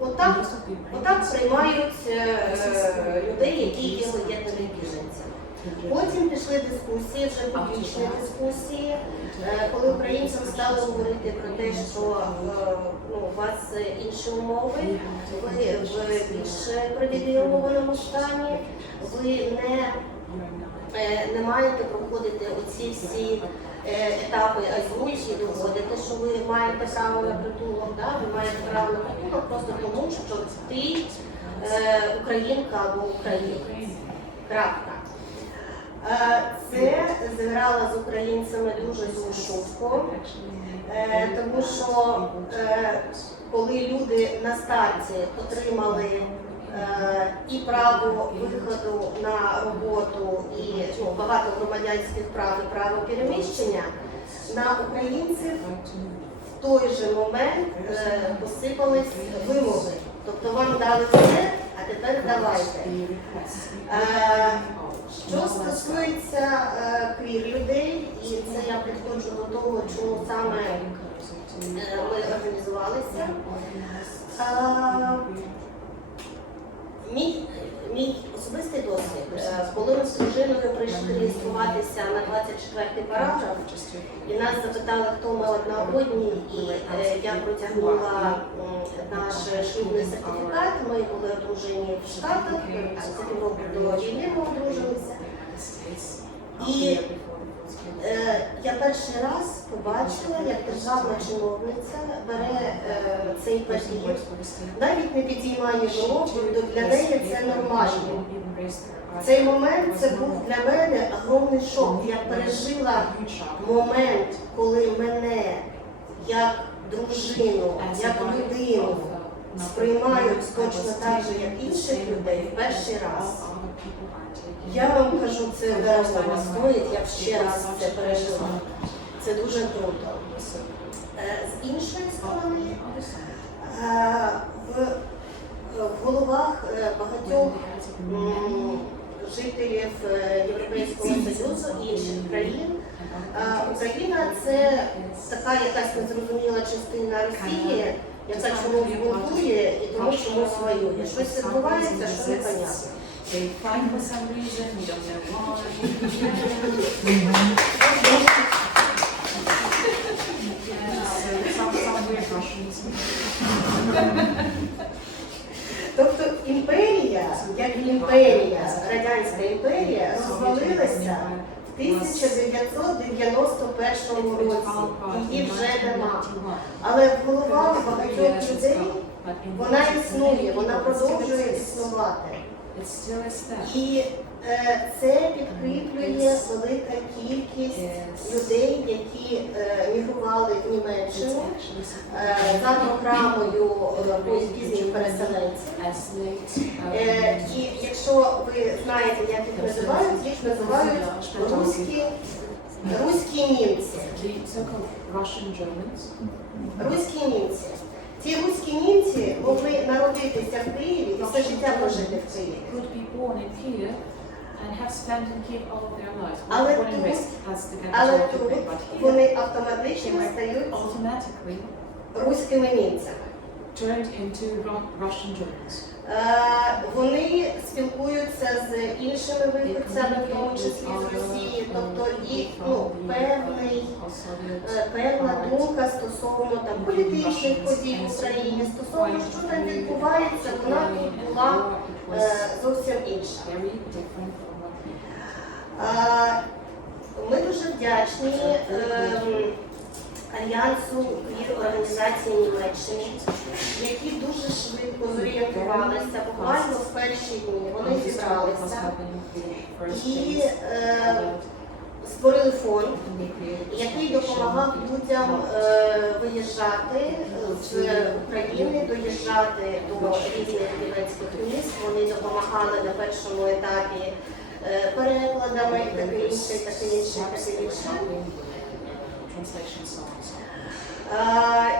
отак приймають людей, які є воєнними біженцями. Потім пішли дискусії, вже публічні дискусії, коли українцям стали говорити про те, що у вас інші умови, ви в більш привілейованому стані, ви не маєте проходити оці всі етапи азюльські, доводити, що ви маєте право на притулок, ви маєте право на притулок просто тому, що ти українка або українець. Крапка. Це зіграло з українцями дуже швидко, тому що коли люди на старті отримали і право виходу на роботу, і багато громадянських прав, і право переміщення, на українців в той же момент посипались вимоги. Тобто вам дали все, а тепер давайте. Що стосується квір-людей, і це я підходжу до того, чому саме ми організувалися. Мій особистий досвід, коли ми з дружиною прийшли реєструватися на 24-й параграф, і нас запитали, хто ми одна одній, і я протягнула наш шлюбний сертифікат, ми були одружені в Штатах, за півроку до війни ми одружилися. І я перший раз побачила, як державна чиновниця бере цей папір, навіть не підіймає руку, то для неї це нормально. В цей момент це був для мене огромний шок. Я пережила момент, коли мене як дружину, як людину сприймають точно так же, як інших людей в перший раз. Я вам кажу, це дорого стоїть, я б ще раз це пережила. Це дуже круто. З іншої сторони, в головах багатьох жителів Європейського Союзу і інших країн Україна – це така якась незрозуміла частина Росії, яка чомусь бунтує і тому чомусь воює. Щось відбувається, що непонятно. They fight for some reason, we don't know why. Some weird Russians. Тобто імперія, як імперія, Радянська імперія, розвалилася в 1991 році. Її вже нема. Але в головах багатьох людей вона існує, вона продовжує існувати. І це підкріплює велика кількість людей, які мігрували в Німеччину за програмою пізніх переселенців. І якщо ви знаєте, як їх називають руські німці. Руські німці. Ці руські німці могли народитися в Києві і все життя прожити в Києві. Але тут вони автоматично стають руськими німцями. Вони спілкуються з іншими виходцями, в тому числі з Росії, тобто їх певна думка стосовно політичних подій в Україні, стосовно що там відбувається, вона тут була зовсім інша. Ми дуже вдячні Альянсу і організації Німеччини, які дуже швидко зорієнтувалися, буквально в перші дні вони зібралися і створили фонд, який допомагав людям виїжджати з України, доїжджати до різних німецьких міст. Вони допомагали на першому етапі перекладами, таке інше.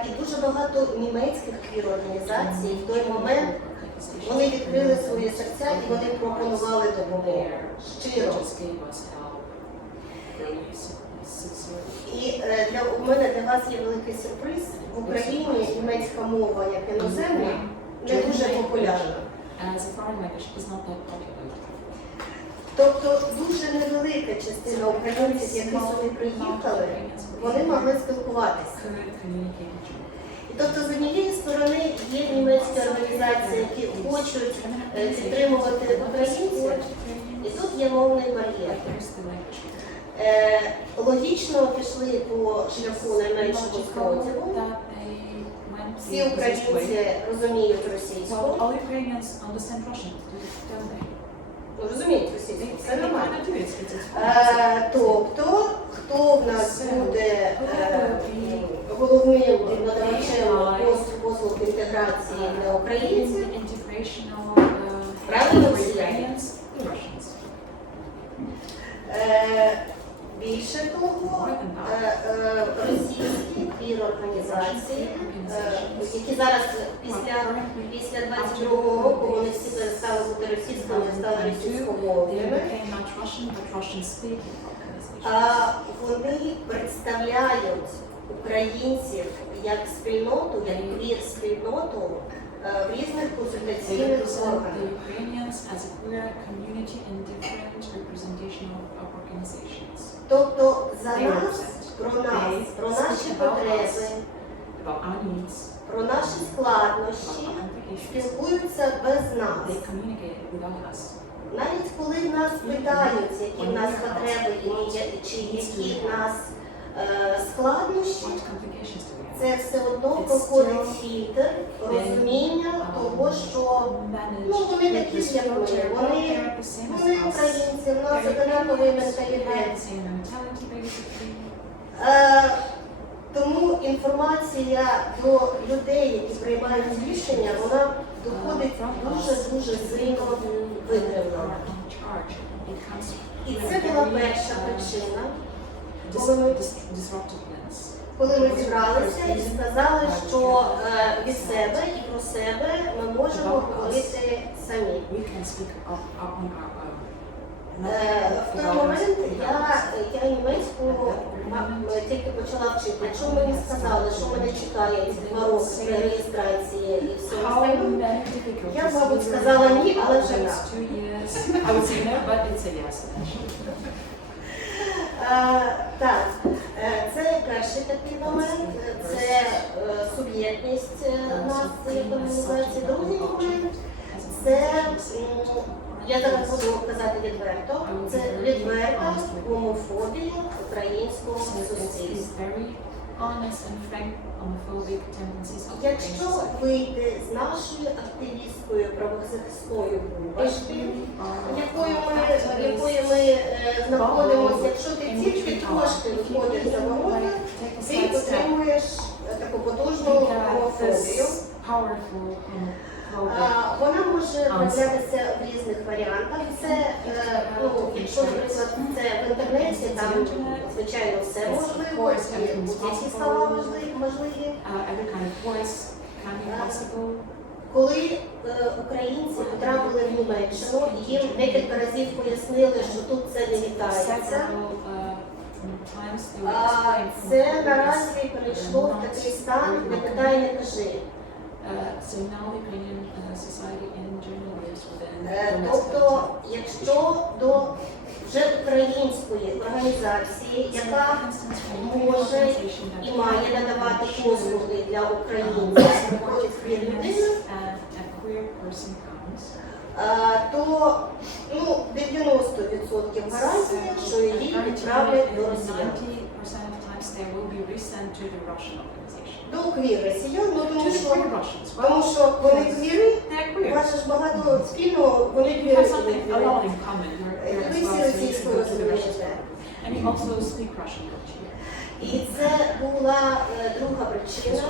І дуже багато німецьких квір-організацій в той момент вони відкрили свої серця і вони пропонували допомогу щиро. І у мене для вас є великий сюрприз. В Україні німецька мова як іноземна не дуже популярна. Тобто дуже невелика частина українців, які сюди приїхали, вони могли спілкуватися. І тобто, з однієї сторони, є німецькі організації, які хочуть підтримувати українців, і тут є мовний бар'єр. Логічно пішли по шляху найменшого спротиву. Всі українці розуміють російську. Розуміють російську, все нормально. Тобто, хто в нас буде головним надавачем послуг інтеграції для українців? Правильно всі? Більше того, російські квір-організації, які зараз після 22-го року вони всі перестали бути російськими, стали російськомовними, вони представляють українців як спільноту, як квір-спільноту в різних консультаційних органах. Тобто за нас, про наші потреби, про наші складнощі спілкуються без нас. Навіть коли нас питають, які в нас потреби чи які в нас складнощі, це все одно проходить фільтр розуміння того, що вони такі ж, як ми, вони українці, в нас однаковий менталітет. Тому інформація до людей, які приймають рішення, вона доходить дуже сильно витримано. І це була перша причина, коли ми зібралися і сказали, що від себе і про себе ми можемо говорити самі. В той момент я німецьку тільки почала вчити. Якщо мені сказали, що мене чекає 2 роки для реєстрації і все остальне, я, мабуть, сказала ні, але вже так. Це перший такий момент, це суб'єктність нас як організації. Другий момент – це, я зараз буду казати відверто, це відверта гомофобія українського суспільства. Якщо вийти з нашою активісткою правозахисною бульбашки, якою ми знаходимося, якщо ти тільки трошки виходиш за ворота, ти отримуєш таку потужну гомофобію. Вона може проявлятися в різних варіантах. Це, якщо, наприклад, це в інтернеті, там, звичайно, все можливо, будь-які слова можливі. Коли українці потрапили в Німеччину, їм декілька разів пояснили, що тут це не вітається, це наразі перейшло в такий стан, не питай, не кажи. Тобто, якщо до вже української організації, яка може і має надавати послуги для українців, приходить квір-людина, то 90% гарантія, що її відправлять до росіян. До квір-росіян, тому що вони квіри, ваше ж багато спільного, вони квіри. Ви всі російською розумієте. І це була друга причина,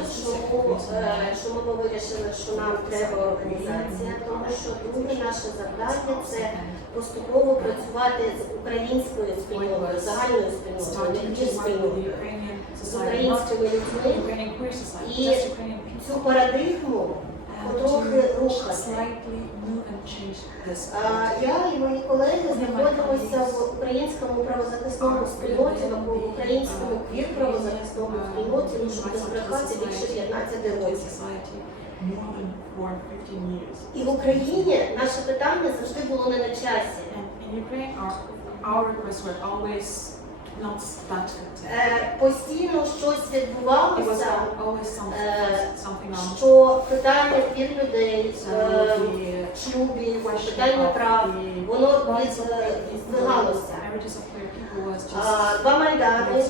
чому ми вирішили, що нам треба організація, тому що друге наше завдання – це поступово працювати з українською спільнотою, загальною спільнотою, не спільнотою, з українськими людьми і цю парадигму потрохи рухати. Я і мої колеги знаходимося в українському правозахисному спільноті, в українському квір-правозахисному спільноті, щоб не збрехати більше 15 років. І в Україні наше питання завжди було не на часі. Постійно щось відбувалося, що питання квір-людей, шлюбів, питання прав, воно здвигалося. 2 майдани.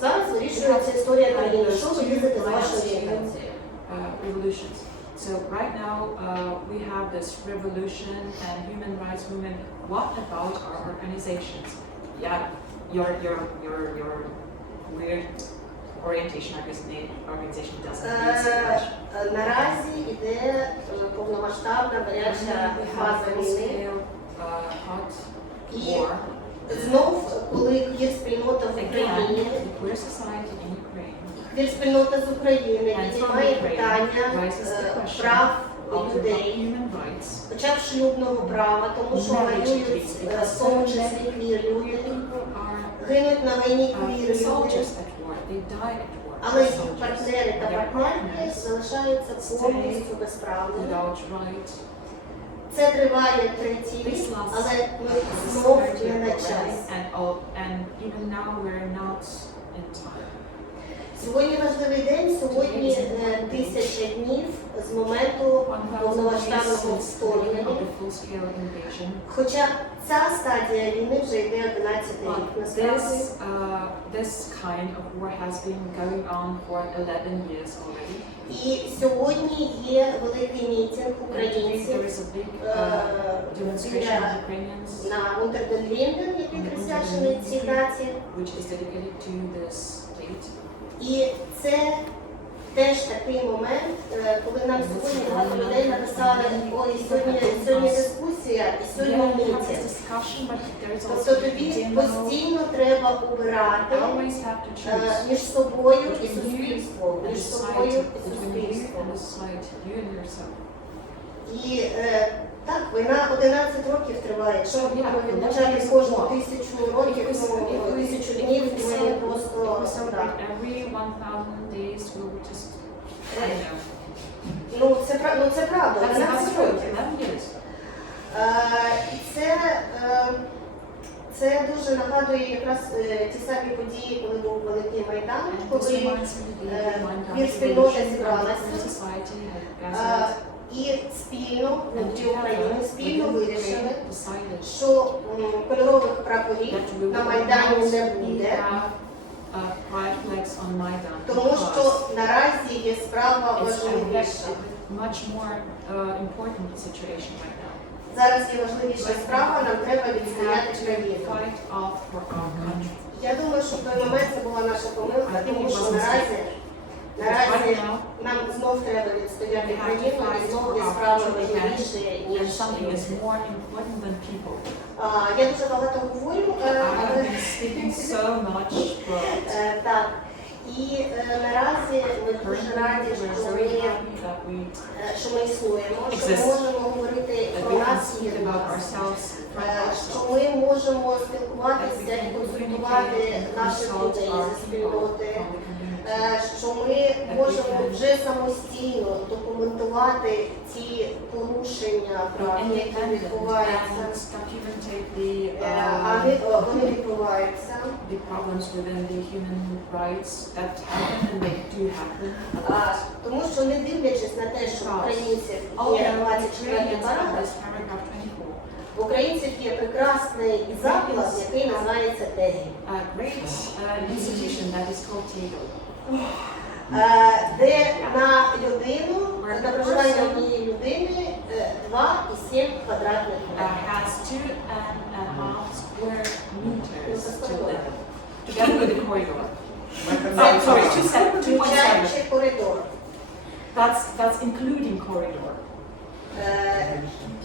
Зараз вирішується історія країни. Що ви їздите з вашою орієнтацією? So right now we have this revolution and human rights movement. What about our organizations? Yeah, your weird orientation organization doesn't need so much. Наразі йде повномасштабна гаряча фаза війни. І знов, коли квір-спільнота в Україні, Again, the queer society in Ukraine квір-спільнота з України and from піднімає Ukraine питання raises the question прав of людей, human rights, хоча б шлюбного права, тому що воюють в тому числі квір-люди, people are гинуть на війні квір-люди, soldiers at war, they die at war, але їх soldiers, партнери та партнерки залишаються повністю безправними. without right. Це триває третій рік, але ми знов не на часі. And even now we're not in time. Сьогодні важливий день, сьогодні 1000 днів з моменту повномасштабного вторгнення. Хоча ця стадія війни вже йде 11 рік насправді. This kind of war has been going on for 11 years already. І сьогодні є великий мітинг українців на Унтерден-Лінден, який присвячений цій даті. І це теж такий момент, коли нам сьогодні багато людей написали, ой, сьогодні дискусія, і сьогодні мітинг. Тобто тобі постійно треба обирати між собою і суспільством, між собою і суспільством. І так, війна 11 років триває. Якщо ми будемо відзначати кожну 1000 років, 1000 днів, ми просто ну, це правда, 11 років. І це дуже нагадує якраз ті самі події, коли був Великий Майдан, коли квір-спільнота зібралася і спільно, внутрі України, спільно вирішили, що кольорових прапорів на Майдані не буде, тому що наразі є справа важливіша. Зараз є важливіша справа, нам треба відстояти країну. Я думаю, що в той момент це була наша помилка, тому що наразі нам знов треба відстояти країну, і знов є справа важливіше, ніж я дуже багато говорю, так. І наразі ми дуже раді, що ми існуємо, що ми можемо говорити про нас єдно, що ми можемо спілкуватися і консультувати наших людей зі спільноти, що ми можемо вже самостійно документувати ті порушення прав, які відбуваються, вони відбуваються. Тому що не дивлячись на те, що українців є 24 параграф, в українців є прекрасний заклад, який називається ТЕГІ. Де на людину, на проживання однієї людини 2,7 квадратних метрів. Включаючи коридор. That's including corridor.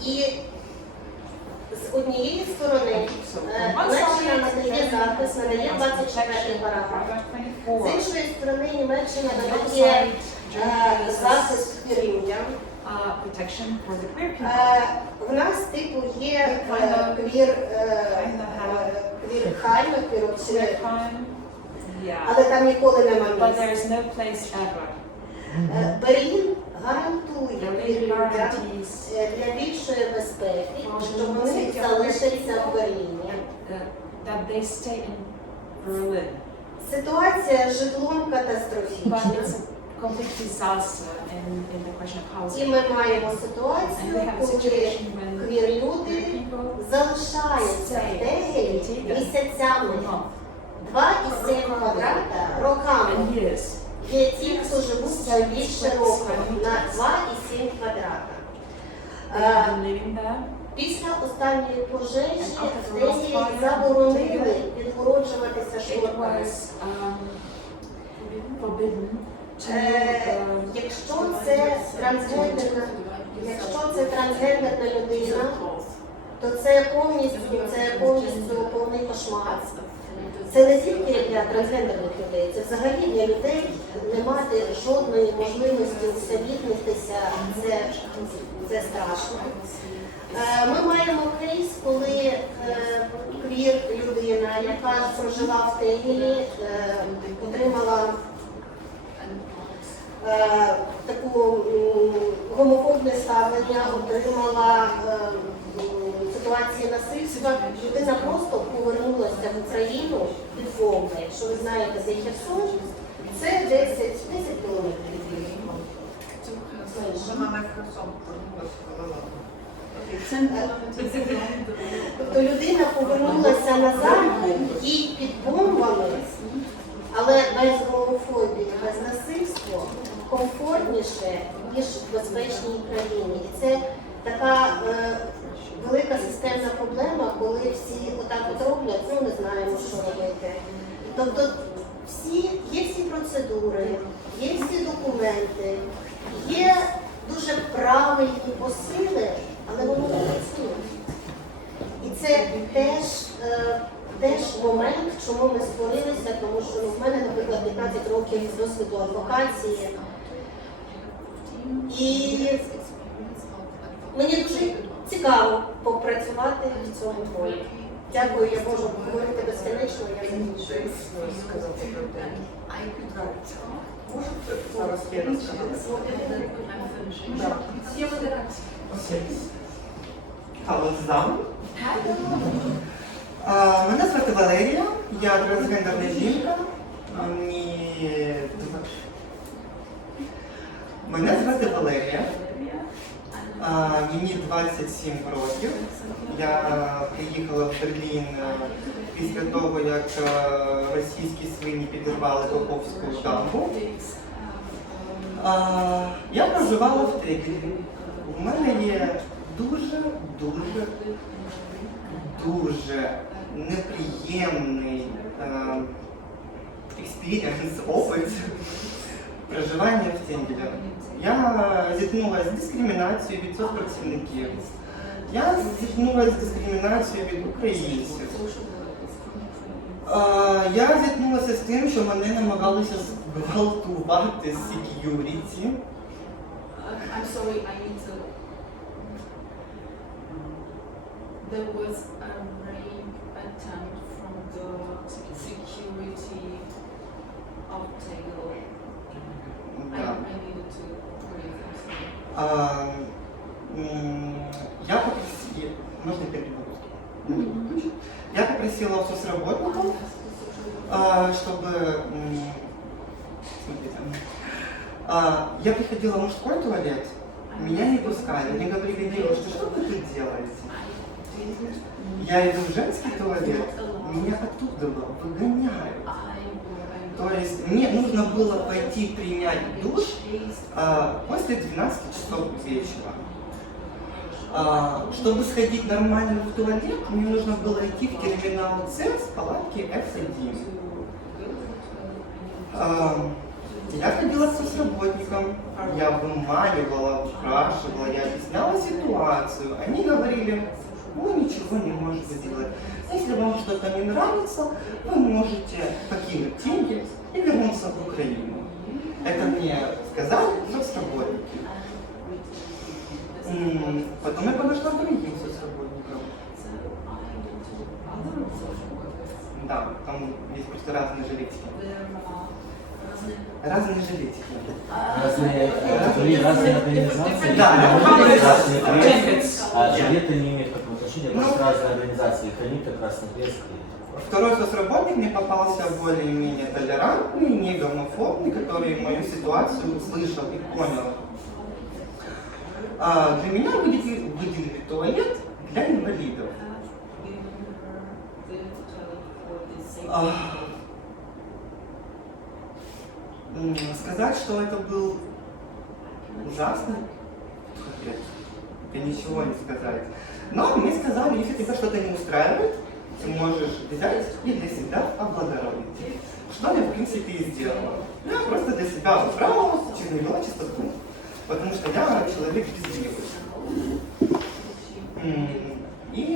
І з однієї сторони Німеччина надає захист, надає 24 параграф. З іншої сторони Німеччина надає захист квір-людям. В нас типу є квір-хайм, але там ніколи нема місця. Берлін гарантує квір-людям для більшої безпеки, що вони залишаться в Берліні. Ситуація з житлом катастрофічна. І ми маємо ситуацію, коли квір-люди залишаються в ТЕГІ місяцями. 2,7 квадрата роками. Є ті, хто живуть вже більше років на 2,7 квадрата. Після останньої пожежі в ТЕГІ заборонили відгороджуватися шторками. Якщо це трансгендерна людина, то це повністю повний кошмар. Це не тільки для трансгендерних людей, це взагалі для людей не мати жодної можливості усамітнитися, це страшно. Ми маємо кейс, коли квір людина, яка прожила в Тегілі, отримала таку гомофобне ставлення, отримала ситуації насильства. Людина просто повернулася в Україну від Вовни. Якщо ви знаєте, де Херсон, це 10 кілометрів. Тобто людина повернулася назад, їй під бомбами, але без гомофобії, без насильства комфортніше, ніж в безпечній країні. І це така велика системна проблема, коли всі отак от роблять, ну не знаємо, що робити. Тобто є всі процедури, є всі документи, є дуже правильні посили, але воно не працює. І це теж момент, чому ми створилися, тому що в мене, наприклад, 15 років досвіду адвокації. І мені дуже цікаво попрацювати в цьому полі. Дякую, я можу говорити безкінечно, я закінчую. Алло, Zusammen. Мене звати Валерія, я трансгендерна жінка. Мене звати Валерія, мені 27 років. Я приїхала в Берлін після того, як російські свині підірвали Каховську дамбу. Я проживала в Тегілі. У мене є дуже неприємний опит проживання в Тегілі. Я зіткнулася з дискримінацією від соцпрацівників. Я зіткнулася з дискримінацією від українців. Я зіткнулася з тим, що мене намагалися зґвалтувати з security. I'm sorry, I need to. There was a rape attempt from the security of Tegel. I needed to read Я попросила, можно перевод? Я попросила у соцработников, чтобы, смотрите, я приходила в мужской туалет, меня не пускали, мне говорили, девушка, что вы тут делаете? Я иду в женский туалет, меня оттуда выгоняют. То есть мне нужно было пойти принять душ после 12 часов вечера. Чтобы сходить нормально в туалет, мне нужно было идти в терминал С с палатки F1. Я ходила к соцработникам, я выманивала, упрашивала, я объясняла ситуацию. Они говорили, вы ничего не можете сделать. Если вам что-то не нравится, вы можете покинуть деньги и вернуться в Украину. Это мне сказали соцработники. Потом я подошла к другим соцработникам. Да, там есть просто разные жилетики. Разные жилетики. Разные организации? Да, разные проекты. А жилеты не имеют такого отношения, просто разные организации. Хранит как Красный Крест. Второй соцработник мне попался более-менее толерантный, не гомофобный, который мою ситуацию услышал и понял. Для меня выделили туалет для инвалидов. Сказать, что это был ужасно, это ничего не сказать. Но мне сказали, если тебя что-то не устраивает, ты можешь взять и для себя облагородить. Что я, в принципе, и сделала. Я просто для себя убрала, навела чистоту. Потому что я человек бездельный. И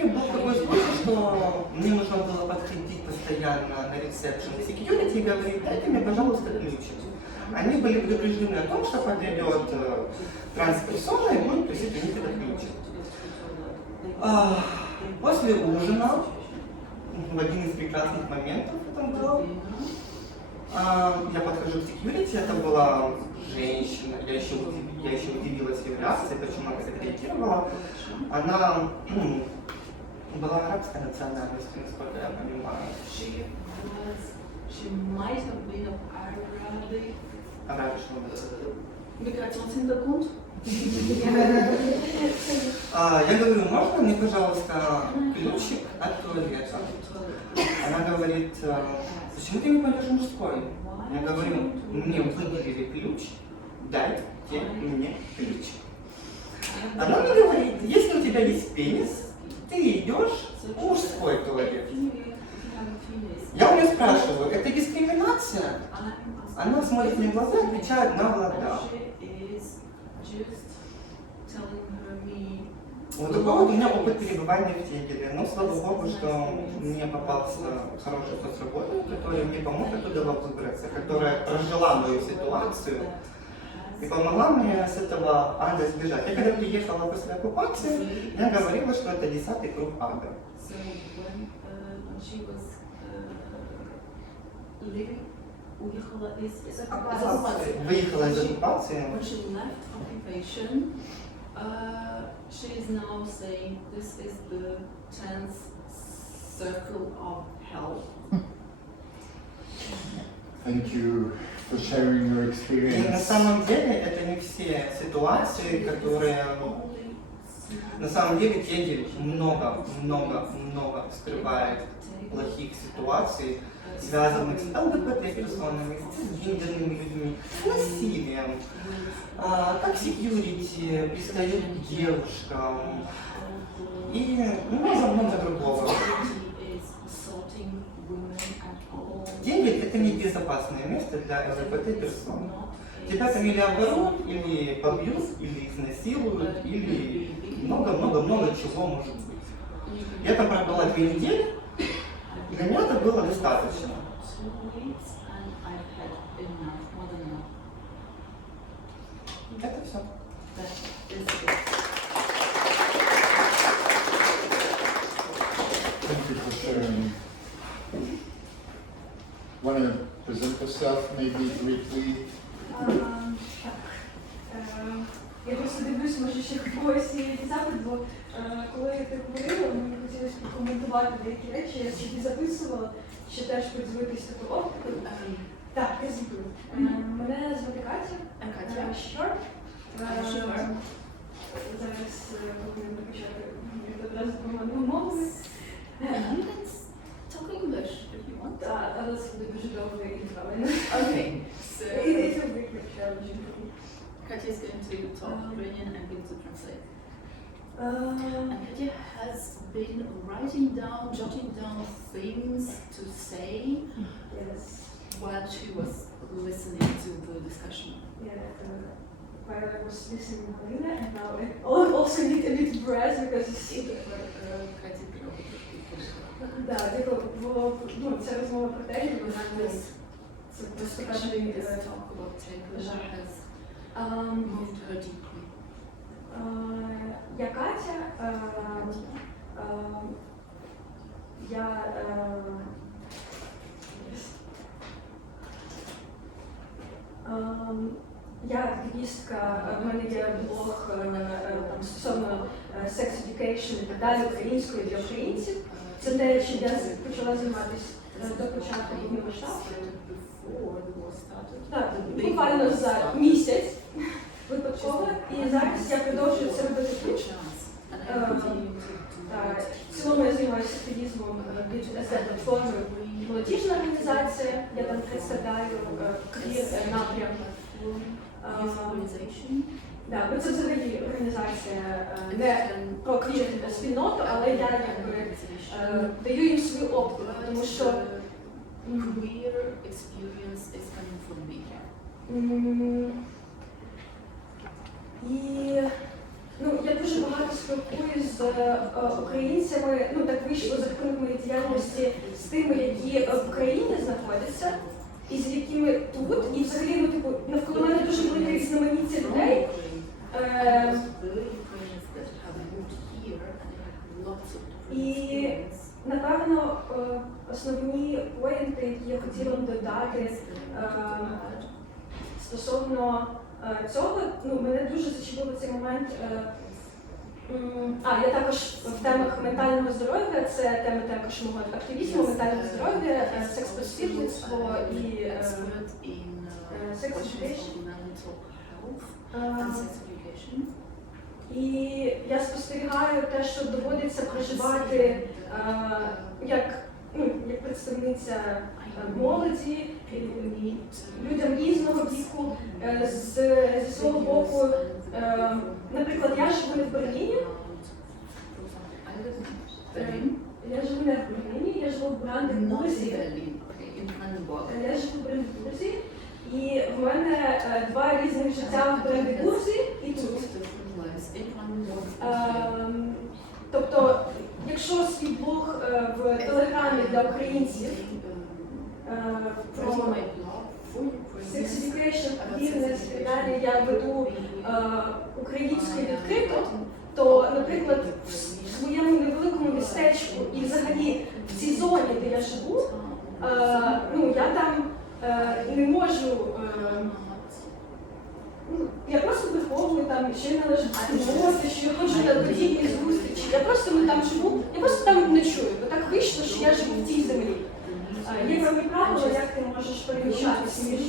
постоянно на ресепшн security и говорит: дайте мне, пожалуйста, ключик. Они были предупреждены о том, что подойдет трансперсона и будет просить у них этот ключик. После ужина, в один из прекрасных моментов в этом было, я подхожу к security, это была женщина, я еще удивилась ее реакции, почему она так реагировала. Она была арабской национальности, насколько я понимаю. She might have been of Arabic Migrationshintergrund. Я говорю: можно мне, пожалуйста, ключик от туалета? Она говорит: почему ты не пойдешь мужской? Я говорю: мне выделили ключ, дайте мне ключ. Она мне говорит: если у тебя есть пенис, ты идешь в мужской туалет. Я у нее спрашиваю: это дискриминация? Она смотрит мне в глаза и отвечает нагло: да. Вот такой вот у меня опыт пребывания в Тегеле. Но слава богу, что мне попался хороший соцработник, который мне помог оттуда выбраться, которая прожила мою ситуацию и помогла мне с этого ада сбежать. Я когда приехала после оккупации, я говорила, что это 10-й круг ада. Выехала из оккупации. She is now saying this is the 10th circle of hell. Thank you for sharing your И на experience. самом деле это не все ситуации, которые... На самом деле Тегель много скрывает плохих ситуаций, связанных с ЛГБТ-персонами, с гендерными людьми, с насилием, как секьюрити пристают к девушкам и много другого. Тегель — это не безопасное место для ЛГБТ-персон. Тебя там или оборот, или побьют, или изнасилуют, или много чего может быть. Я там пробыла 2 недели, и для меня это было достаточно. Это все. Thank you for sharing. Want to present yourself maybe briefly? Я просто дивлюсь, може ще когось є запит, бо коли ти говорила, мені хотілося прокоментувати деякі речі, я собі записувала, що теж подивитись таку оптику. Так, я зроблю. Мене звати Катя. Зараз будемо почати одразу по-моєму мовою. Talk English if you want. Так, але це буде дуже довго і правильно. Okay. So It will be quick challenge. Katya is going to talk Ukrainian and going to translate. And Katya has been jotting down things to say while she was listening to the discussion. While I was listening to Alina, and now I also need a bit of breath because it's це розмова про те, що вона це просто Especially this talk about Tegel has moved her deeply. Я Катя, я активістка, в мене є блог там, стосовно sex education і так далі, українською для українців. Це те, чим я почала займатися до початку повномасштабного. Так, буквально за місяць випадково. І зараз я продовжую це робити тут. В цілому я займаюся активізмом платформою молодіжна організація, я там представляю queer напрям. Це взагалі організація не про квір спільноту, але я якби даю їм свою оптику, тому що queer experience is coming from me. І Ну, я дуже багато спілкуюсь з українцями, ну так вийшло за рахунок моєї діяльності, з тими, які в Україні знаходяться, і з якими тут, і взагалі, ну, типу, навколо мене дуже велика різноманіття людей. І, напевно, основні поінти, які я хотіла б додати стосовно цього, ну, мене дуже зачепив цей момент. Я також в темах ментального здоров'я, це тема також мого активізму, ментального здоров'я, секс-просвітництво і секс-education. І я спостерігаю те, що доводиться проживати як представниця молоді, людям різного віку, зі свого боку. Наприклад, я живу не в Берліні. Я живу не в Берліні, я живу в Бранденбурзі. Я живу в Бранденбурзі. І в мене два різних життя в Бранденбурзі і тут. Тобто, якщо свій блог в Телеграмі для українців про Sex Education, бізнес і далі я веду українською відкрито, то, наприклад, в своєму невеликому містечку і взагалі в цій зоні, де я живу, я там не можу. Я просто виховую там, що я належу спільноти, що я ходжу на подібні зустрічі. Я просто там живу, я просто там ночую. Бо так вийшло, що я живу в тій землі. Є певні правила, як ти можеш переміщатися між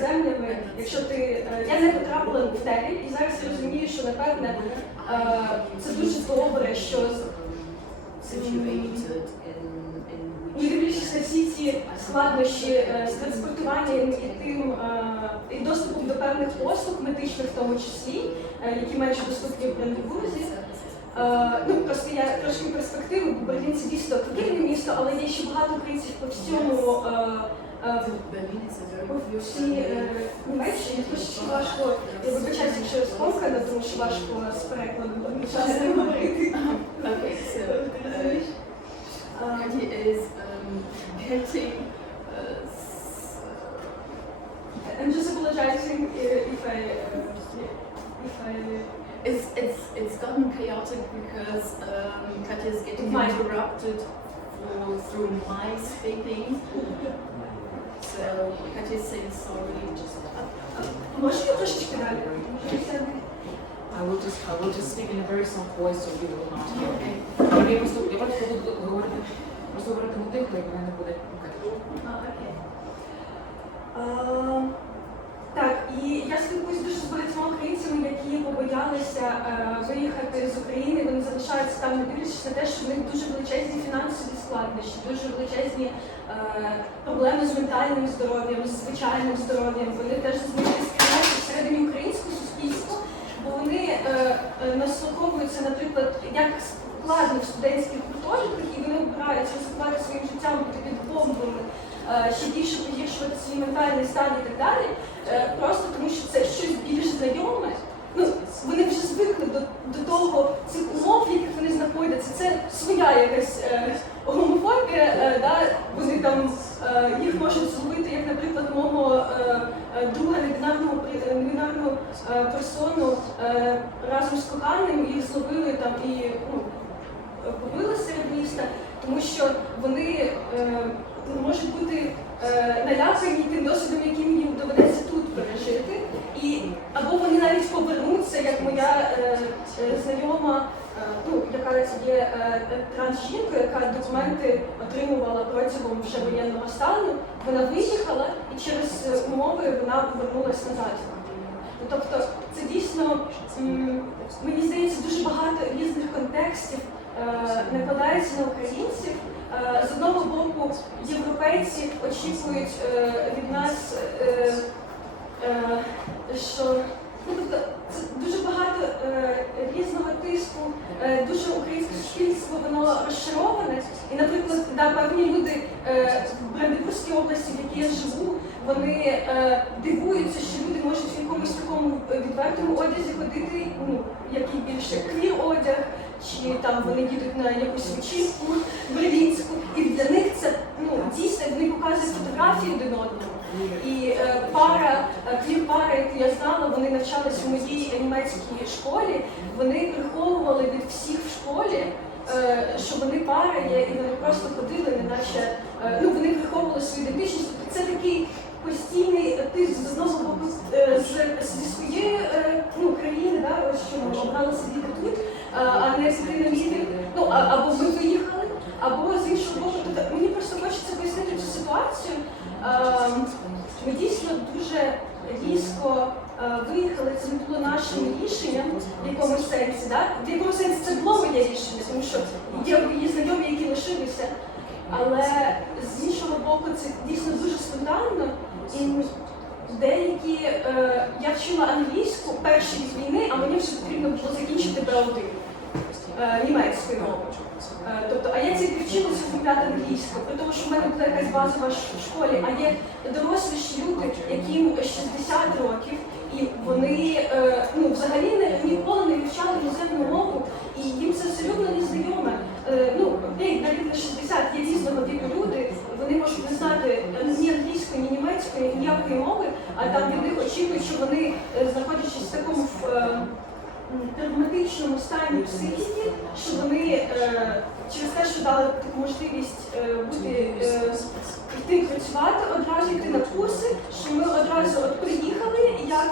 землями, якщо ти... Я не потрапила в телі, і зараз я розумію, що, напевне, це дуже добре, що не дивлячись на всі ці складнощі з транспортуванням і доступом до певних послуг, медичних в тому числі, які менш доступні в Бранденбурзі. Просто я трошки перспективу, бо Берлін це дійсно квітне місто, але є ще багато українців по всьому, по всій Німеччині. Трошки важко, я вибачаюся, якщо я скомкана, тому що важко з перекладом одночасно говорити. Katja is getting. I'm just apologizing if I. It's gotten chaotic because Katja is getting interrupted through my speaking. So Katja is saying sorry. I will just speak in a very soft voice so you will not hear me. Я просто буду говорити тихо, і мене не буде Окей. Так, і я спілкуюся дуже з багатьма українцями, які побоялися виїхати з України, вони залишаються там, не дивлячись на те, що в них дуже величезні фінансові складнощі, дуже величезні проблеми з ментальним здоров'ям, з звичайним здоров'ям. Вони теж дискримінуються всередині українського суспільства, бо вони наслуховуються, наприклад, як складно в студентських гуртожитках, і вони обираються ризикувати своїм життям, бути під бомбами, ще більше погіршувати свій ментальний стан і так далі, просто тому що це щось більш знайоме. Вони вже звикли до того, цих умов, в яких вони знаходяться. Це своя якась гомофобія, вони там, їх можуть зловити, як, наприклад, мого друга небінарну персону разом з коханим, їх зловили там і побили серед міста, тому що вони можуть бути налякані тим досвідом, яким їм доведеться тут пережити. Або вони навіть повернуться, як моя знайома, яка є трансжінкою, яка документи отримувала протягом вже воєнного стану, вона виїхала і через умови вона повернулася назад. Тобто це дійсно, мені здається, дуже багато різних контекстів накладається на українців. З одного боку, європейці очікують від нас, що це дуже багато різного тиску, дуже українське суспільство, воно розшароване. І, наприклад, певні люди в Бранденбурзькій області, в якій я живу, вони дивуються, що люди можуть в якомусь такому відвертому одязі ходити, ну, який більше квір-одяг, чи там вони їдуть на якусь вечірку берлінську, і для них це, ну, дійсно, вони показують фотографії один одному. І квір-пара, яку я знала, вони навчалися у моїй німецькій школі, вони приховували від всіх в школі, що вони пара є, і вони просто ходили, неначе, ну, вони приховували свою ідентичність. Це такий постійний тиск з одного боку зі своєї країни, да, ось що ми обрали сидіти тут, а не сидіти на місці, ну, або ми виїхали, або з іншого боку. Тобто мені просто хочеться пояснити цю ситуацію. Ми дійсно дуже різко виїхали, це не було нашим рішенням в якомусь сенсі. Да? В якомусь сенсі це було моє рішення, тому що є мої знайомі, які лишилися. Але з іншого боку, це дійсно дуже спонтанно. І деякі, я вчила англійську перші від війни, а мені вже потрібно було закінчити B1 німецькою мовою. Тобто, а я тільки вчилася вимовляти англійську, тому що в мене була якась базова в школі, а є доросліші люди, яким 60 років, і вони взагалі ніколи не вивчали іноземну мову, і їм це абсолютно незнайоме. Окей, навіть на 60 є різного віку люди, вони можуть не знати ні англійської, ні німецької, ніякої мови, а там від них очікують, що вони, знаходячись в такому травматичному стані психіки, що вони через те, що дали таку можливість йти працювати, одразу йти на курси, що ми одразу приїхали, як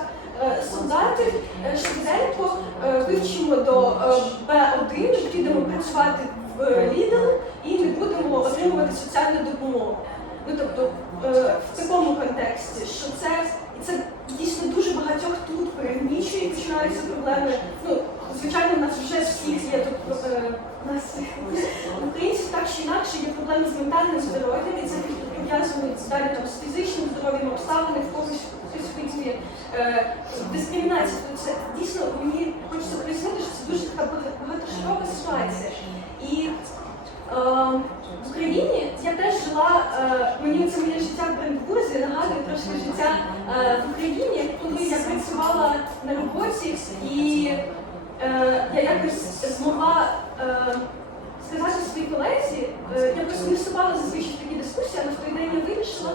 солдати, швиденько вивчимо до B1, підемо працювати в Lidl і не будемо отримувати соціальну допомогу. Тобто в такому контексті, що це дійсно дуже багатьох тут пригнічує і починаються проблеми. Звичайно, в нас вже всіх є тут, українців так чи інакше є проблеми з ментальним здоров'ям, і це пов'язано далі з фізичним здоров'ям, обставини в когось визві, дискримінація. Це дійсно, мені хочеться пояснити, що це дуже така багатошарова ситуація. І в Україні я теж жила, мені це моє життя в Брандбурзі нагадує трошки життя в Україні, коли я працювала на роботі і я якось змогла сказати своїй колезі, я просто не вступала зазвичай в такі дискусії, але в той день я вирішила.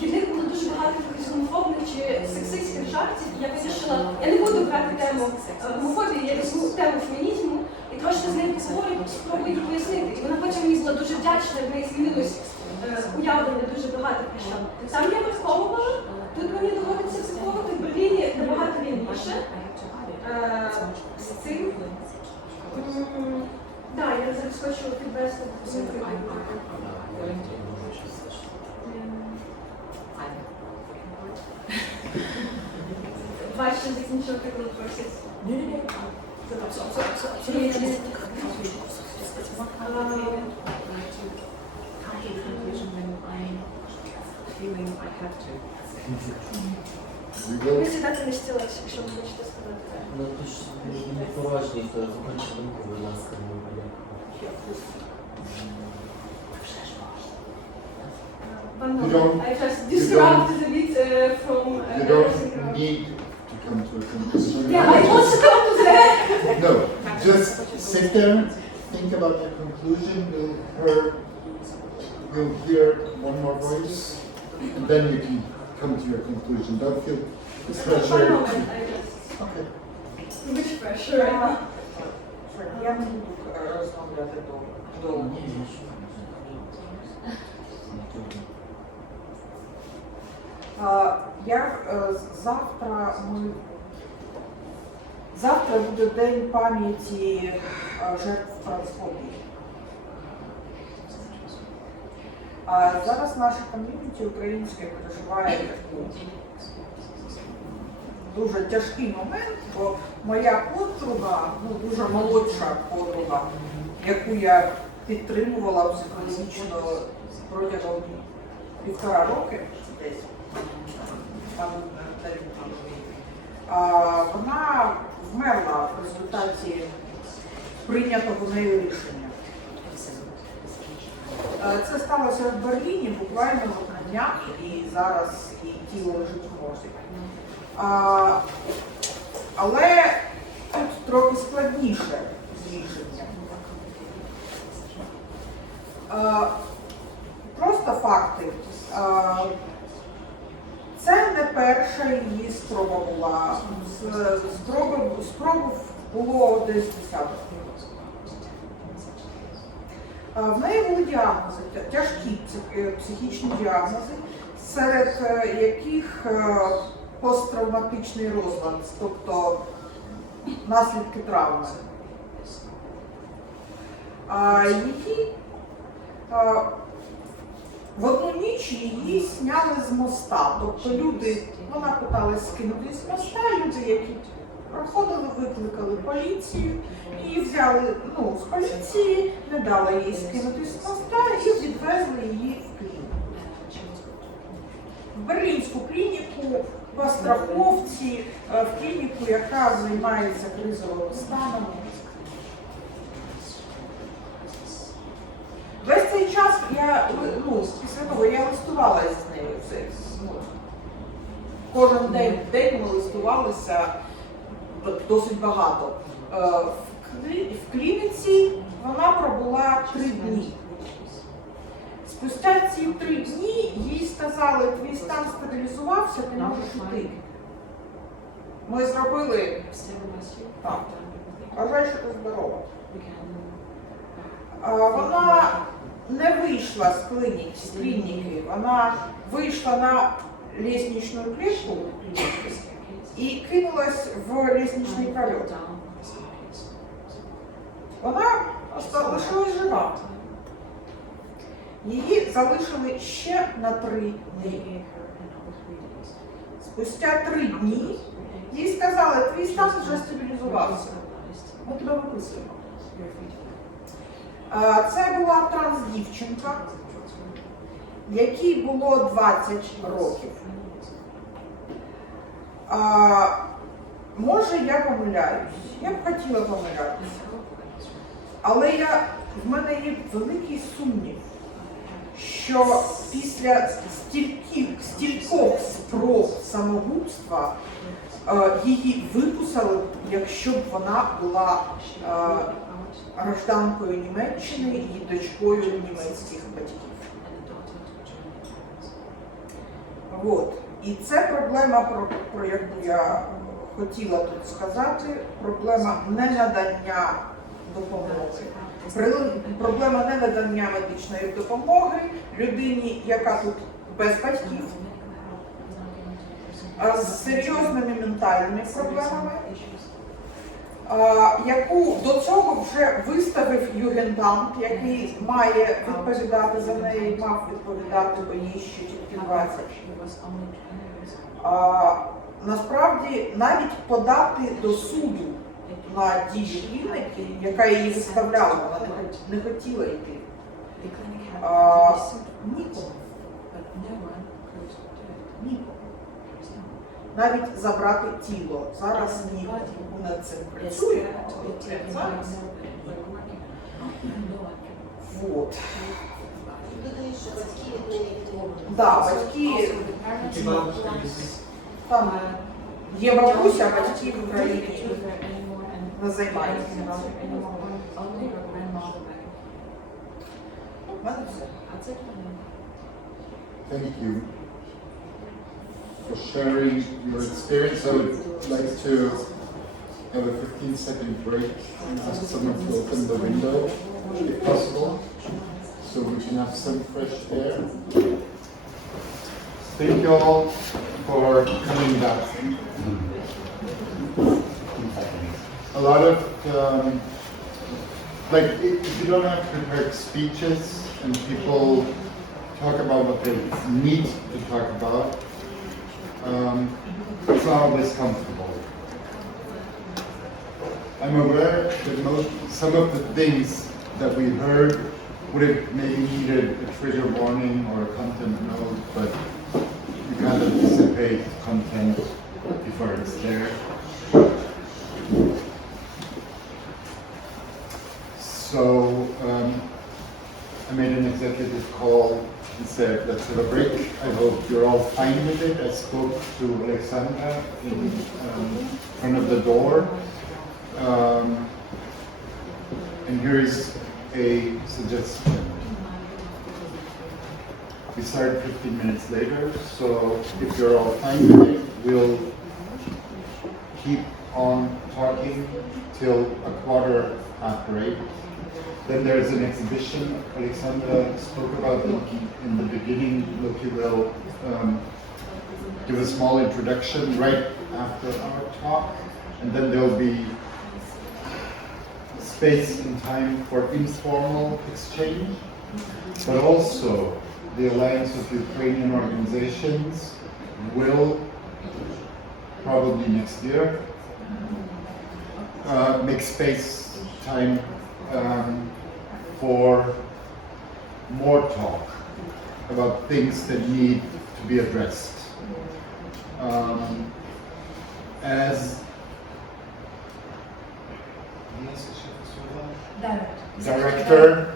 Від них було дуже багато гомофобних чи сексистських жартів, і я вирішила, я не буду брати тему гомофобії, я візьму тему фемінізму і трошки з нею поговорю, спробую її пояснити. І вона потім мені була дуже вдячна, в неї змінилось уявлення дуже багато про що. Там я виховувала, тут мені доводиться виховувати, в Берліні набагато вільніше. З цим. Так, я зараз хочу підвести Важче закінчувати, коли просять. Ні. Ви сідати на стілець, якщо ви хочете сказати. Ну, ти ж не поважний, то закінчи думку, будь ласка, не I just disrupted a bit from... You don't need to come to a conclusion. Yeah, I want to come to that! No, just sit there, think about your conclusion, we'll hear one more voice, and then you can come to your conclusion. Don't feel pressure. Okay. Which pressure? Я не буду розмовляти довго. Завтра буде День пам'яті жертв трансфобії. Зараз наше ком'юніті українське переживає дуже тяжкий момент, бо моя подруга, дуже молодша подруга, яку я підтримувала психологічно протягом 1,5 роки десь, вона вмерла в результаті прийнятого нею рішення. Це сталося в Берліні буквально на днях, і зараз і тіло лежить в морзі. Але тут трохи складніше з рішенням. Просто факти. Це не перша її спроба була. Спроб було десь десяток. В неї були діагнози, тяжкі психічні діагнози, серед яких посттравматичний розлад, тобто наслідки травми. Її в одну ніч її зняли з моста, тобто люди, вона питалась скинути з моста, люди, які проходили, викликали поліцію, її взяли з поліції, не дали їй скинути з моста і відвезли її в клініку. В берлінську клініку, по страховці, в клініку, яка займається кризовим станом. Весь цей час після того я листувалася з нею. Кожен день ми листувалися досить багато. В клініці вона пробула 3 дні. Спустя ці 3 дні їй сказали, твій стан стабілізувався, ти можеш йти. Ми зробили так. Вважаю, що ти здорова. Вона не вийшла з клініки, вона вийшла на лестничну клітку і кинулась в лестничний прольот. Вона лишилась жива. Її залишили ще на 3 дні. Спустя 3 дні їй сказали, твій стан вже стабілізувався. Ми тебе виписуємо. Це була транс-дівчинка, якій було 20 років. Може, я помиляюсь, я б хотіла помилятися, але в мене є великий сумнів, що після стількох спроб самогубства її виписали, якщо б вона була гражданкою Німеччини і дочкою німецьких батьків. І це проблема, про яку я хотіла тут сказати, проблема ненадання допомоги. Проблема ненадання медичної допомоги людині, яка тут без батьків, з серйозними ментальними проблемами, яку до цього вже виставив югендамт, який має відповідати за неї, мав відповідати, бо їй ще тільки 20. Насправді, навіть подати до суду на дії клініки, яка її виставляла, вона не хотіла йти. Нікому. Навіть забрати тіло. Зараз нікому. Ми над цим працюємо. Додаєш, що батьки від неї відмовили. Так, батьки. Там є бабуся, а батьки в Україні не займаються. Thank you for sharing your experience. I would like to have a 15-second break and ask someone to open the window, if possible, so we can have some fresh air. Thank you all for coming back. A lot of, if you don't have prepared speeches and people talk about what they need to talk about, it's not always comfortable. I'm aware that some of the things that we heard would have maybe needed a trigger warning or a content note, but you can't anticipate content before it's there. So I made an executive call and said, let's have a break. I hope you're all fine with it. I spoke to Alexandra in front of the door. And here is a suggestion. We started 15 minutes later, so if you're all fine with it, we'll keep on talking till 8:15. Then there's an exhibition Alexandra spoke about in the beginning. Look, you will give a small introduction right after our talk, and then there'll be space and time for informal exchange, but also the Alliance of Ukrainian Organizations will, probably next year, make space, time for more talk about things that need to be addressed. As director,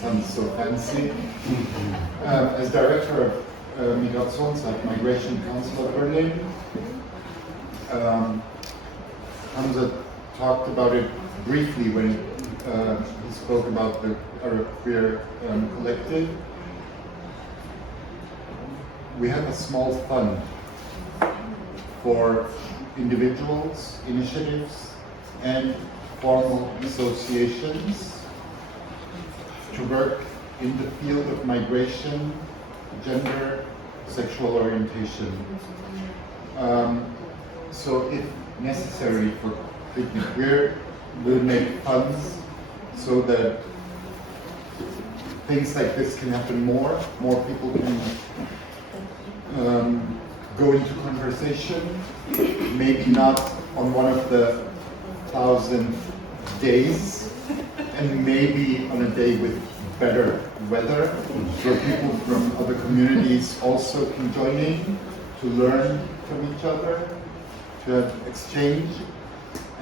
sounds so fancy, as director of Migrants at Migration Council of Berlin, Hamza talked about it briefly when he spoke about the Arab Queer Collective. We have a small fund for individuals, initiatives, and formal associations to work in the field of migration, gender, sexual orientation. So if necessary for Kwitne, we'll make funds so that things like this can happen more people can go into conversation, maybe not on one of the 1,000 days, and maybe on a day with better weather, where people from other communities also can join in to learn from each other, to have exchange,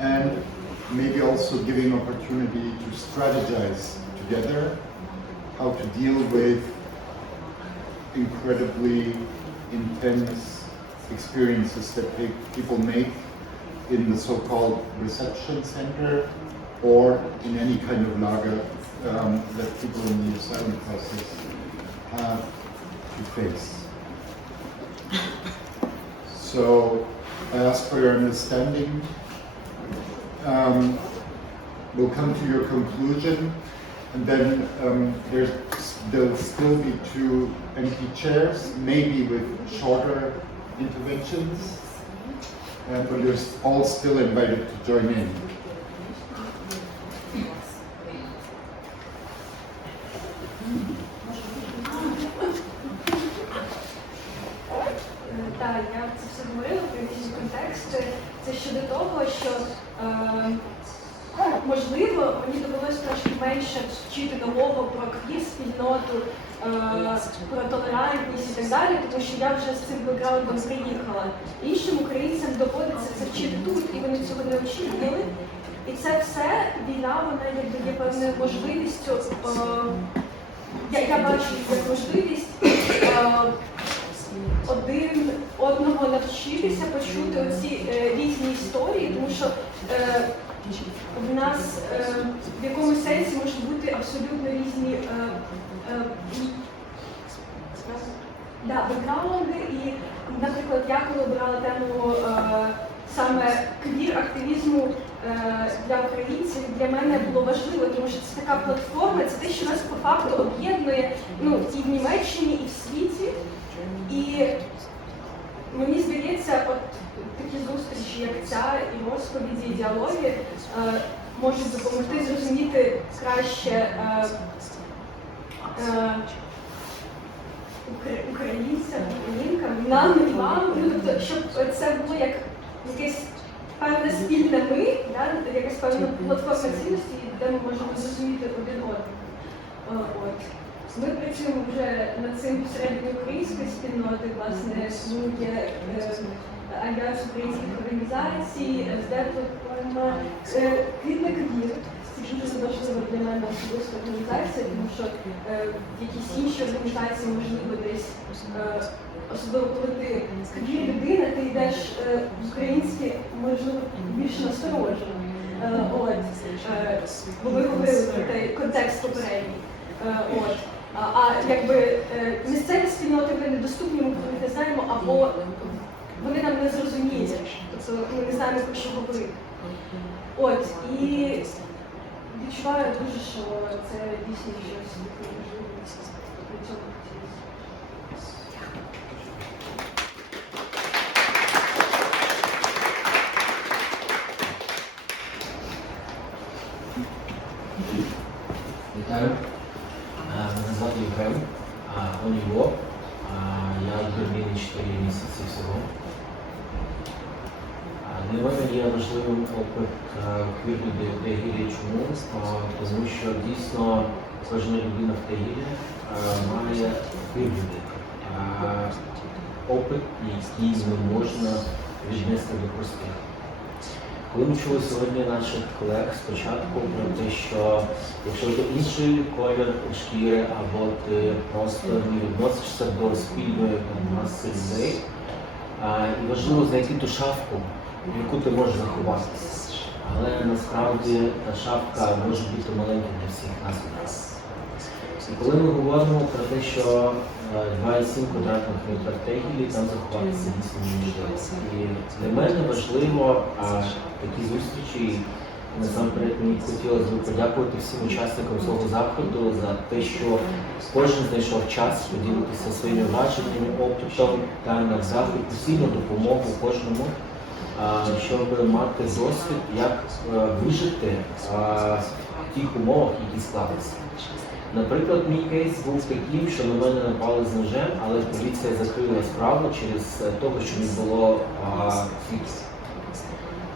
and maybe also giving opportunity to strategize together how to deal with incredibly intense experiences that people make in the so-called reception center or in any kind of lager that people in the asylum process have to face. So I ask for your understanding. We'll come to your conclusion, and then there'll still be 2 empty chairs, maybe with shorter interventions, but you're all still invited to join in. Так, я це все говорила про якийсь контекст. Це щодо того, що можливо, мені довелося трошки менше вчити нового про квір-спільноту, про толерантність і так далі, тому що я вже з цим бекграундом приїхала. Іншим українцям доводиться це вчити тут, і вони цього не очікували. І це все, війна, вона якби є певною можливістю, я бачу як можливість один одного навчитися почути оці різні історії, тому що в нас в якомусь сенсі можуть бути абсолютно різні бекграунди. І, наприклад, я коли обирала тему саме квір-активізму для українців, для мене було важливо, тому що це така платформа, це те, що нас по факту об'єднує і в Німеччині, і в світі. І мені здається, от такі зустрічі, як ця, і розповіді, і діалоги можуть допомогти зрозуміти краще українцям, українкам, нам і вам, тобто, щоб це було як якесь певне спільне ми, якась певна платформа цінності, де ми можемо зрозуміти один одного. Ми працюємо вже над цим всередині української спільноти, власне, є Альянс українських організацій, СД Kwitне квір це дуже важлива для мене особиста організація, тому що в якісь інші організації, можливо, десь, особливо коли ти квір людина, ти йдеш в українське, можливо, більш насторожено. Бо ви говорили про той контекст попередній. А якби місцеві спільноти вони недоступні, ми про них не знаємо, або вони нам не зрозуміють, тобто ми не знаємо, про що говорити. І відчуваю дуже, що це дійсно щось важливе для цього. Вітаю. Мене звати Євген. Оніло. Я в Берліні 4 місяці всього. Для мене є важливим опит квір-людей в Тегілі. Чому? Тому що дійсно кожна людина в Тегілі має квір-людей. Опит, який не можна віднести до простих. Коли ми чули сьогодні наших колег спочатку про те, що якщо ти інший колір шкіри, або ти просто не відносишся до спільної маси людей, і важливо знайти ту шафку, в яку ти можеш заховатися. Але насправді та шафка може бути маленька для всіх нас одразу. І коли ми говоримо про те, що 2,7 квадратних метрів Тегілі, там заховатися дійсно неможливо. І для мене важливо такі зустрічі. Насамперед мені хотілося б подякувати всім учасникам свого заходу за те, що кожен знайшов час поділитися своїми враженнями, опитом та надати постійну допомогу кожному, щоб мати досвід, як вижити в тих умовах, які склалися. Наприклад, мій кейс був таким, що на мене напали з ножем, але поліція закрила справу через того, що не було свідків.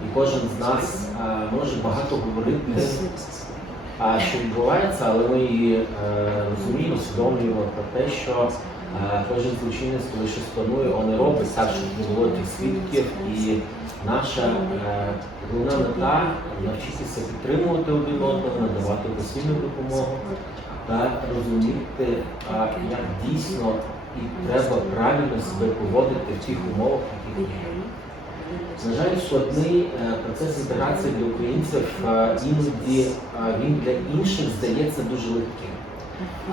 І кожен з нас може багато говорити, що відбувається, але ми розуміємо, усвідомлюємо про те, що кожен злочинець, коли щось планує, він робить так, щоб не було тих свідків. І наша головна мета – навчитися підтримувати один одного, надавати постійну допомогу та розуміти, як дійсно і треба правильно себе поводити в тих умовах, які є. На жаль, складний процес інтеграції для українців іноді він для інших здається дуже легким.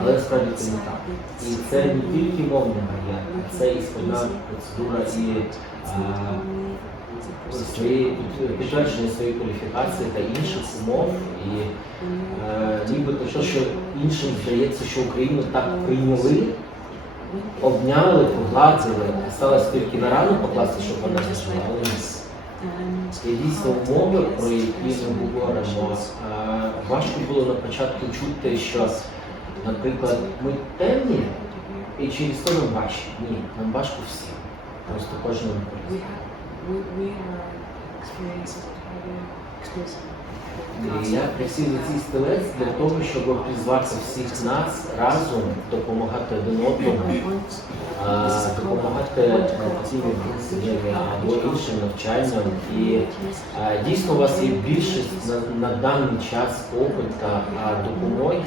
Але насправді це не так. І це не тільки мовний бар'єр, а це і складна процедура і підтвердження своєї кваліфікації та інших умов. І нібито те, що іншим здається, що Україну так прийняли, обняли, погладили, сталося тільки на рану покласти, щоб вона зажила, але і дійсно умови, про які ми говоримо, важко було на початку чути, що, наприклад, ми темні, і через то нам важче. Ні, нам важко всім. Просто кожному по-різному. І я присів за цей стілець для того, щоб призвати всіх нас разом допомагати один одному, допомагати цими бесідами або іншим навчанням. І дійсно у вас є більшість на даний час опиту допомоги.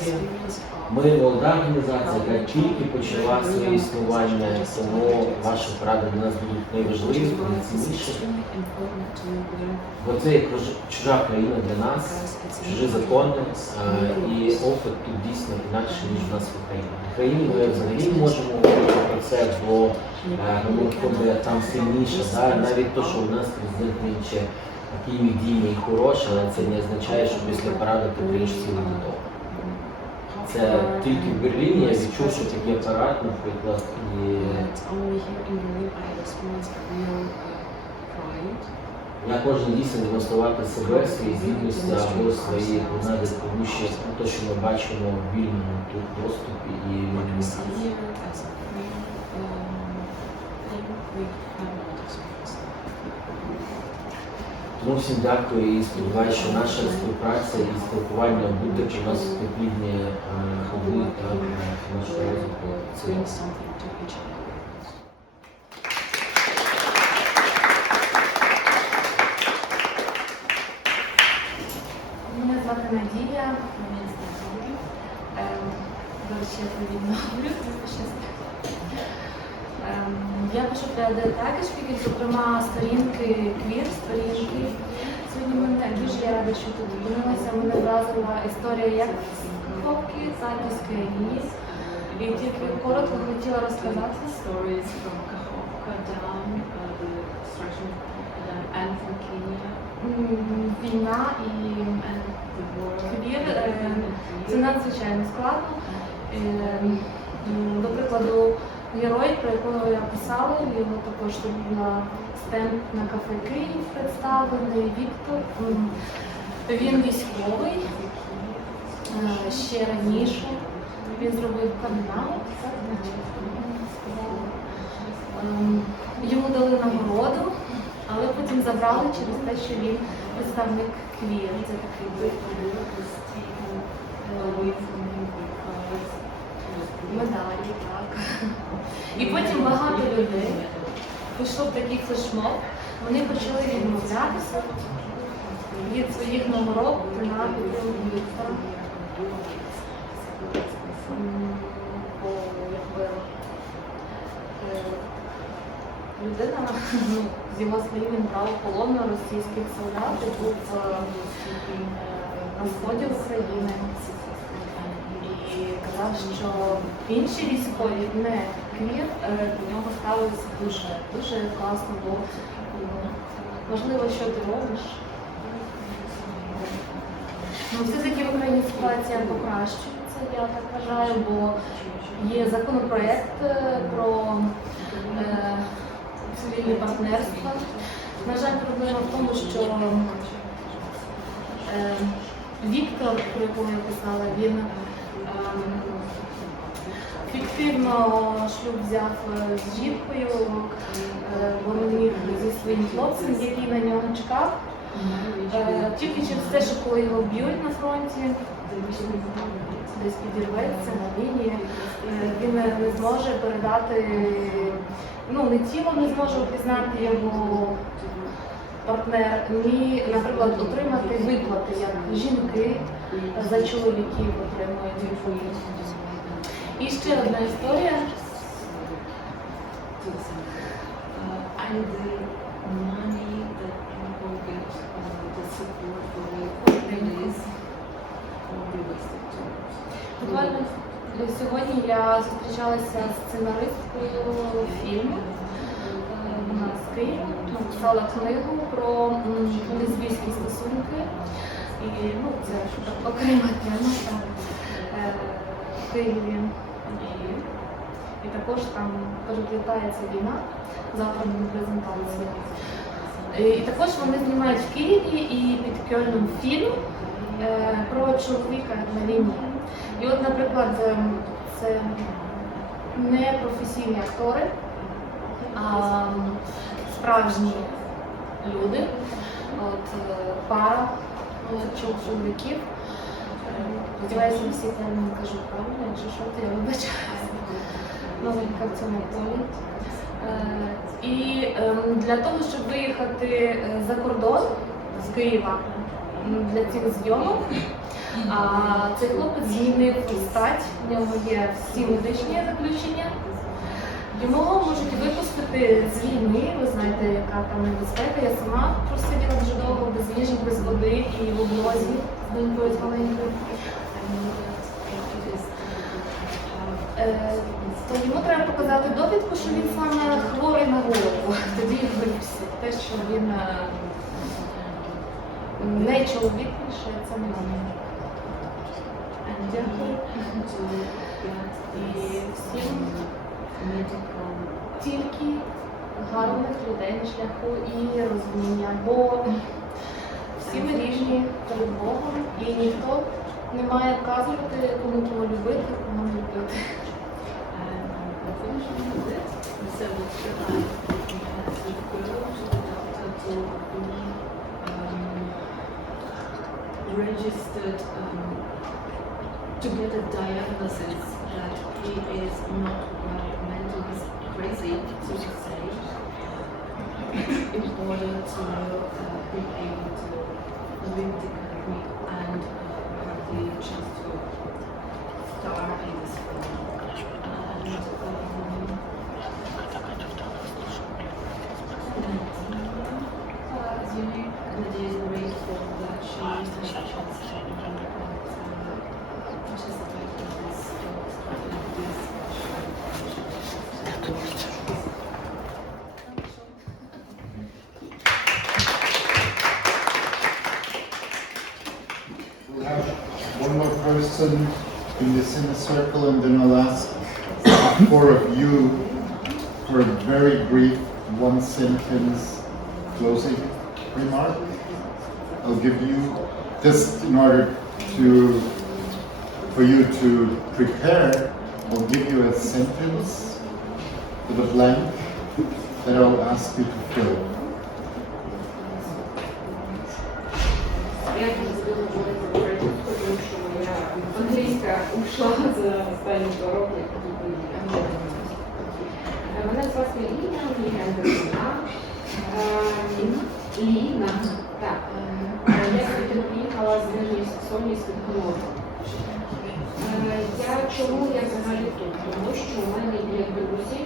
Ми молода організація, яка тільки почала своє існування, тому ваші поради для нас будуть найважливіші, найцінніші. Бо це як чужа країна для нас, чужі закони, і опит тут дійсно інакше, ніж у нас в Україні. В Україні ми взагалі не можемо говорити про це, бо там сильніше. Навіть те, що у нас президент Мінче такий медійний і хороший, але це не означає, що після параду ти приїдеш цілий додому. Це тільки в Берліні я відчув, що такий апарат, наприклад, і я кожен дійсно демонструвати себе, свої здібності або свої принади, тому що те, що ми бачимо в вільному тут доступі і вільному. Тому всім дякую і сподіваюся, що наша співпраця і спілкування буде приносити плідні ходи та нашого розвитку. звати Надія. До речі, я повільно говорю, я пишу для Turkish Speakers, зокрема сторінки queer, сторінки. Сьогодні мене дуже я рада, що тут опинилася. Мене вразила історія як хлопки, так і з країни. І тільки коротко хотіла розказати. Stories from Kachowka down, the destruction and from Kenya. Війна і квір це надзвичайно складно. До прикладу, герой, про якого я писала, його також тут була стенд на кафе Київ представлений, Віктор. Він військовий, ще раніше. Він зробив камінал, йому дали нагороду, але потім забрали через те, що він представник квір. Це такий медалі, так. І потім багато людей пішло в такий флешмоб, вони почали відмовлятися від своїх нагород на підтримку Віктора. Бо якби людина з його слів він брав полон російських солдат, і був на сході України. І казав, що інші військові, не квір, до нього ставилися дуже класно, бо важливо, що ти робиш. Все-таки в Україні ситуація покращується, я так вважаю, бо є законопроект про цивільне партнерство. На жаль, проблема в тому, що Віктор, про якого я писала, він фіктивно шлюб взяв з жінкою, бо не міг зі своїм хлопцем, який на нього чекав. Тільки через те, що коли його б'ють на фронті, десь підірветься на лінії, він не зможе передати, не тіло не зможе впізнати його партнер, ні, наприклад, отримати виплати, як жінки за чоловіків отримують виплати. І ще одна історія. Буквально сьогодні я зустрічалася з сценаристкою фільму. Вона з Києва, написала книгу про лесбійські стосунки. І це окрема тема в Києві. І також там переплітається війна, завтра буде презентація. І також вони знімають в Києві і під Кьольном фільм про чоловіка на війні. І от, наприклад, це не професійні актори, а справжні люди, пара чоловіків. Сподіваюся, всі терміни кажу правильно, якщо що, то я вибачаюся. Новенька в цьому полі. І для того, щоб виїхати за кордон з Києва для цих зйомок, цей хлопець змінив стать, в нього є всі медичні заключення. Його можуть випустити з війни, ви знаєте, яка там небезпека. Я сама просиділа дуже довго без їжі, без води і в облозі з донькою з маленькою. То йому треба показати довідку, що він саме хворий на голову. Тоді випустять. Те, що він не чоловік, це не мене. Дякую. І всім тільки гарних людей на шляху і розуміння, бо всі ми різні перед Богом і ніхто не має вказувати, кому кого любити, кому не любити. Registered to get a diagnosis that he is not mentally crazy, so to say, in order to be able to live the country and We'll have one more person in this inner circle, and then I'll ask four of you for a very brief one-sentence closing remark. I'll give you, just in order for you to prepare, I'll give you a sentence with a blank that I'll ask you to fill. Англійська ушла за останні 2 роки. Мене звати Ліна. Так. Я сьогодні приїхала з Нижньої Саксонії з Kwitne. Чому я взагалі тут? Тому що у мене є друзі,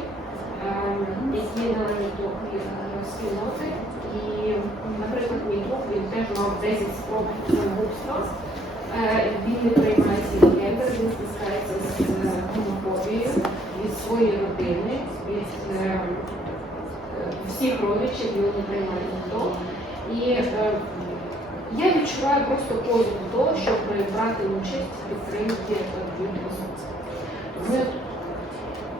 які належать до спільноти. І, наприклад, мій друг, він теж мав 10 спроб самогубства. Він не приймає свій гендер, він стискається з гомофобією від своєї родини, від всіх родичів, його не приймає ніхто. І я відчуваю просто позов до того, щоб брати участь в підтримці людей.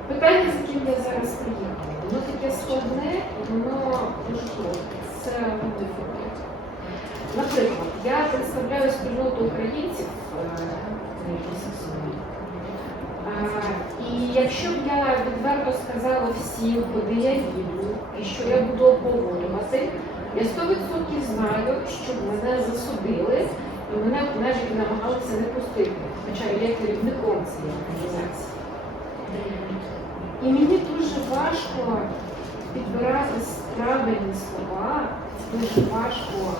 Питання, з яким я зараз приїхала, воно таке складне, воно дуже коротке. Це модифікація. Наприклад, я представляю спільноту українців в Нижній Саксонії. І якщо б я відверто сказала всім, куди я їду і що я буду обговорювати, я 100% знаю, що мене засудили і мене навіть намагалися не пустити, хоча я є керівником цієї організації. І мені дуже важко підбирати правильні слова, дуже важко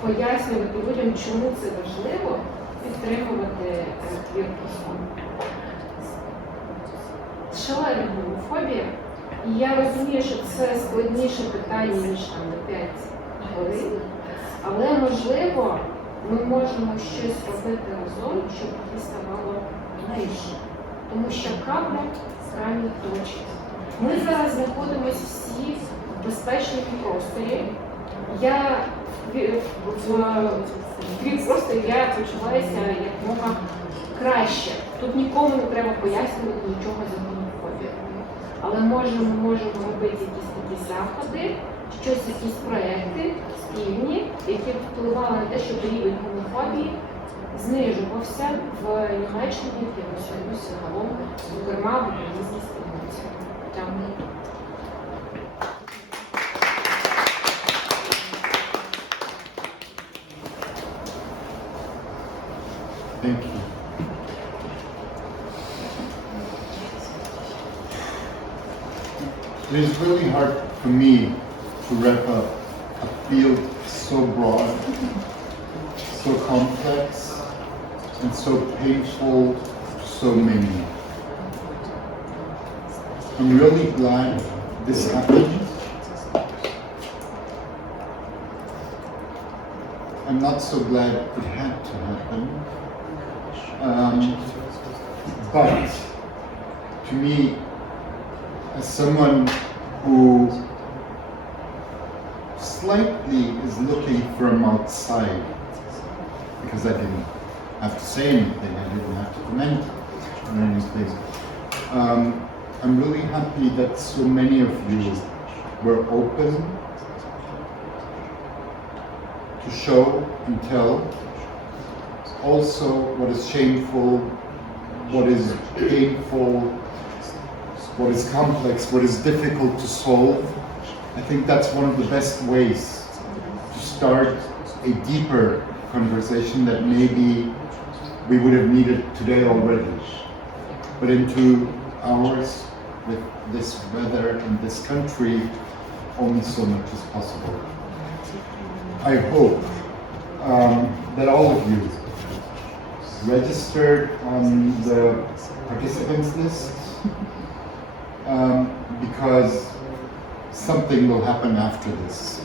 пояснювати людям, чому це важливо, підтримувати квір-персон. Шалена гомофобія. І я розумію, що це складніше питання, ніж там на 5 хвилин. Але, можливо, ми можемо щось робити разом, щоб це ставало менше. Тому що капля в крайній точці. Ми зараз знаходимося всі в безпечному просторі. Я просто я почуваюся якомога краще. Тут нікому не треба пояснювати нічого за гомофобію. Але можемо робити якісь такі заходи, якісь проекти спільні, які впливали на те, щоб рівень гомофобії знижувався в Німеччині, в Євросоюзі, загалом, зокрема в українській спільноті. Дякую. Thank you. It is really hard for me to wrap up a field so broad, so complex, and so painful to so many. I'm really glad this happened. I'm not so glad it had to happen. But to me, as someone who slightly is looking from outside, because I didn't have to say anything, I didn't have to comment on anything, I'm really happy that so many of you were open to show and tell also what is shameful, what is painful, what is complex, what is difficult to solve. I think that's one of the best ways to start a deeper conversation that maybe we would have needed today already. But in 2 hours with this weather and this country, only so much is possible. I hope that all of you registered on the participants list because something will happen after this.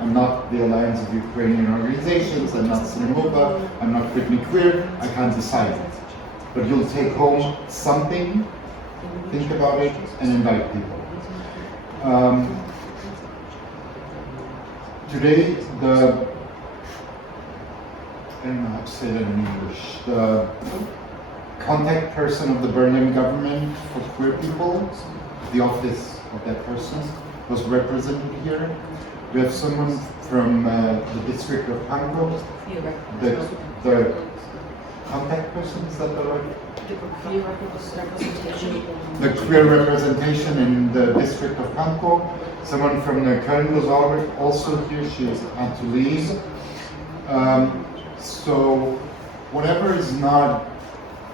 I'm not the Allianz of Ukrainian Organizations, I'm not CineMova, I'm not Kwitne Queer, I can't decide. But you'll take home something, think about it, and invite people. Today, the I don't know how to say that in English, the contact person of the Berlin government for queer people, the office of that person was represented here. We have someone from the district of Pankow, the contact person, is that the right? The queer representation in the district of Pankow. Someone from the Köln was also here, she had to leave. So whatever is not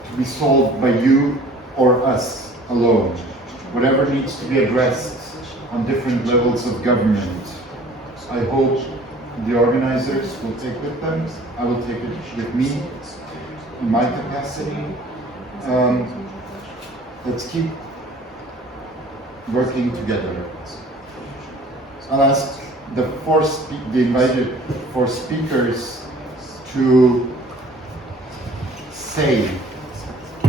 to be solved by you or us alone, whatever needs to be addressed on different levels of government, I hope the organizers will take with them. I will take it with me in my capacity. Let's keep working together. I'll ask the invited four speakers to say,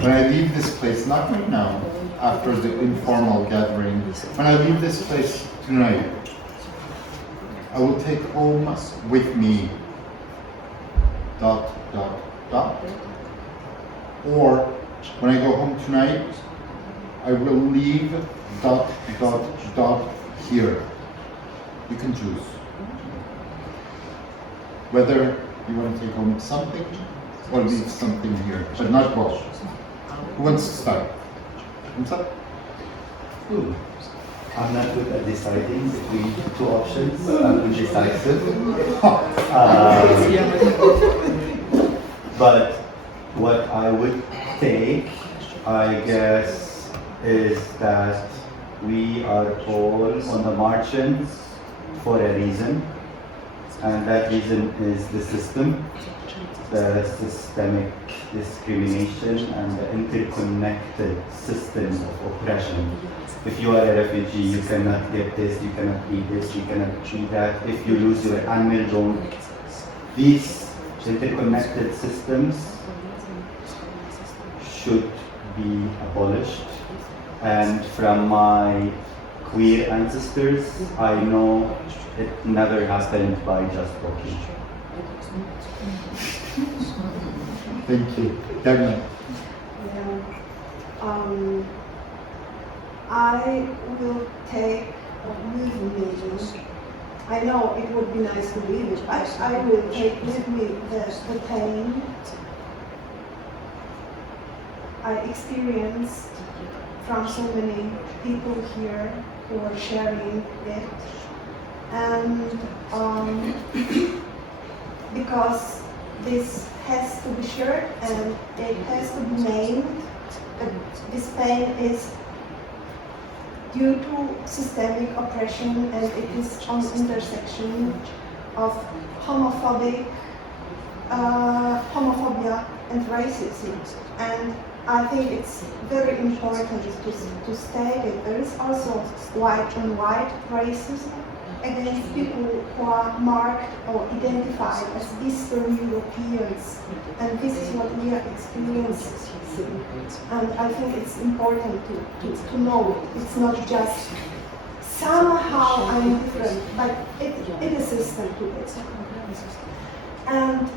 when I leave this place, not right now, after the informal gathering, when I leave this place tonight, I will take home with me ... Or when I go home tonight, I will leave ... here. You can choose. Whether you want to take home something or leave something here, but not both. Who wants to start? What's up? I'm not good at deciding between two options. I'm indecisive. But what I would take, I guess, is that we are all on the margins for a reason, and that reason is the system, the systemic discrimination and the interconnected systems of oppression. If you are a refugee, you cannot get this, you cannot eat this, you cannot eat that. If you lose your animal loan, these interconnected systems should be abolished. And from my queer ancestors, I know it never happened by just walking. Thank you. Dagmar. I will take with me. I know it would be nice to leave it, but I will take with me the pain I experienced from so many people here who are sharing it. And because this has to be shared and it has to be named, this pain is due to systemic oppression, and it is on the intersection of homophobia and racism. And I think it's very important to state it. There is also white on white racism against people who are marked or identified as Eastern Europeans, and this is what we are experiencing. And I think it's important to know it. It's not just somehow I'm different, but it is a system to it. And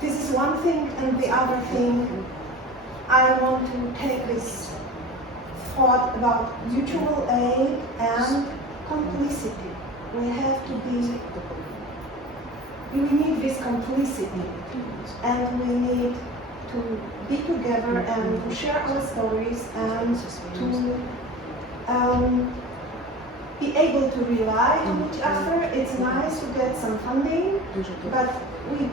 this is one thing, and the other thing, I want to take this thought about mutual aid and complicity. We have to be, we need this complicity, and we need to be together and to share our stories and to be able to rely on each other. It's nice to get some funding, but we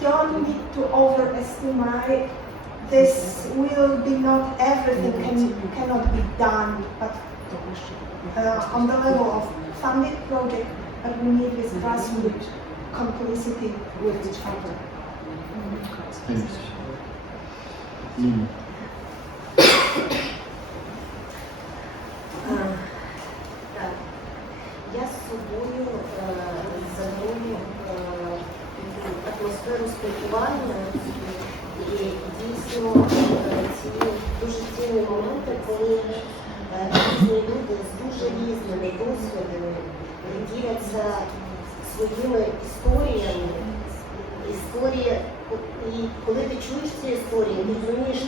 don't need to overestimate. This will be not everything cannot be done, but on the level of funded project, but we need this grassroots complicity with each other. Thanks. Так, я з собою заберу атмосферу спілкування і дійсно ці дуже цінні моменти, коли різні люди з дуже різними досвідами діляться своїми історіями, історії, і коли ти чуєш ці історії, ти розумієш,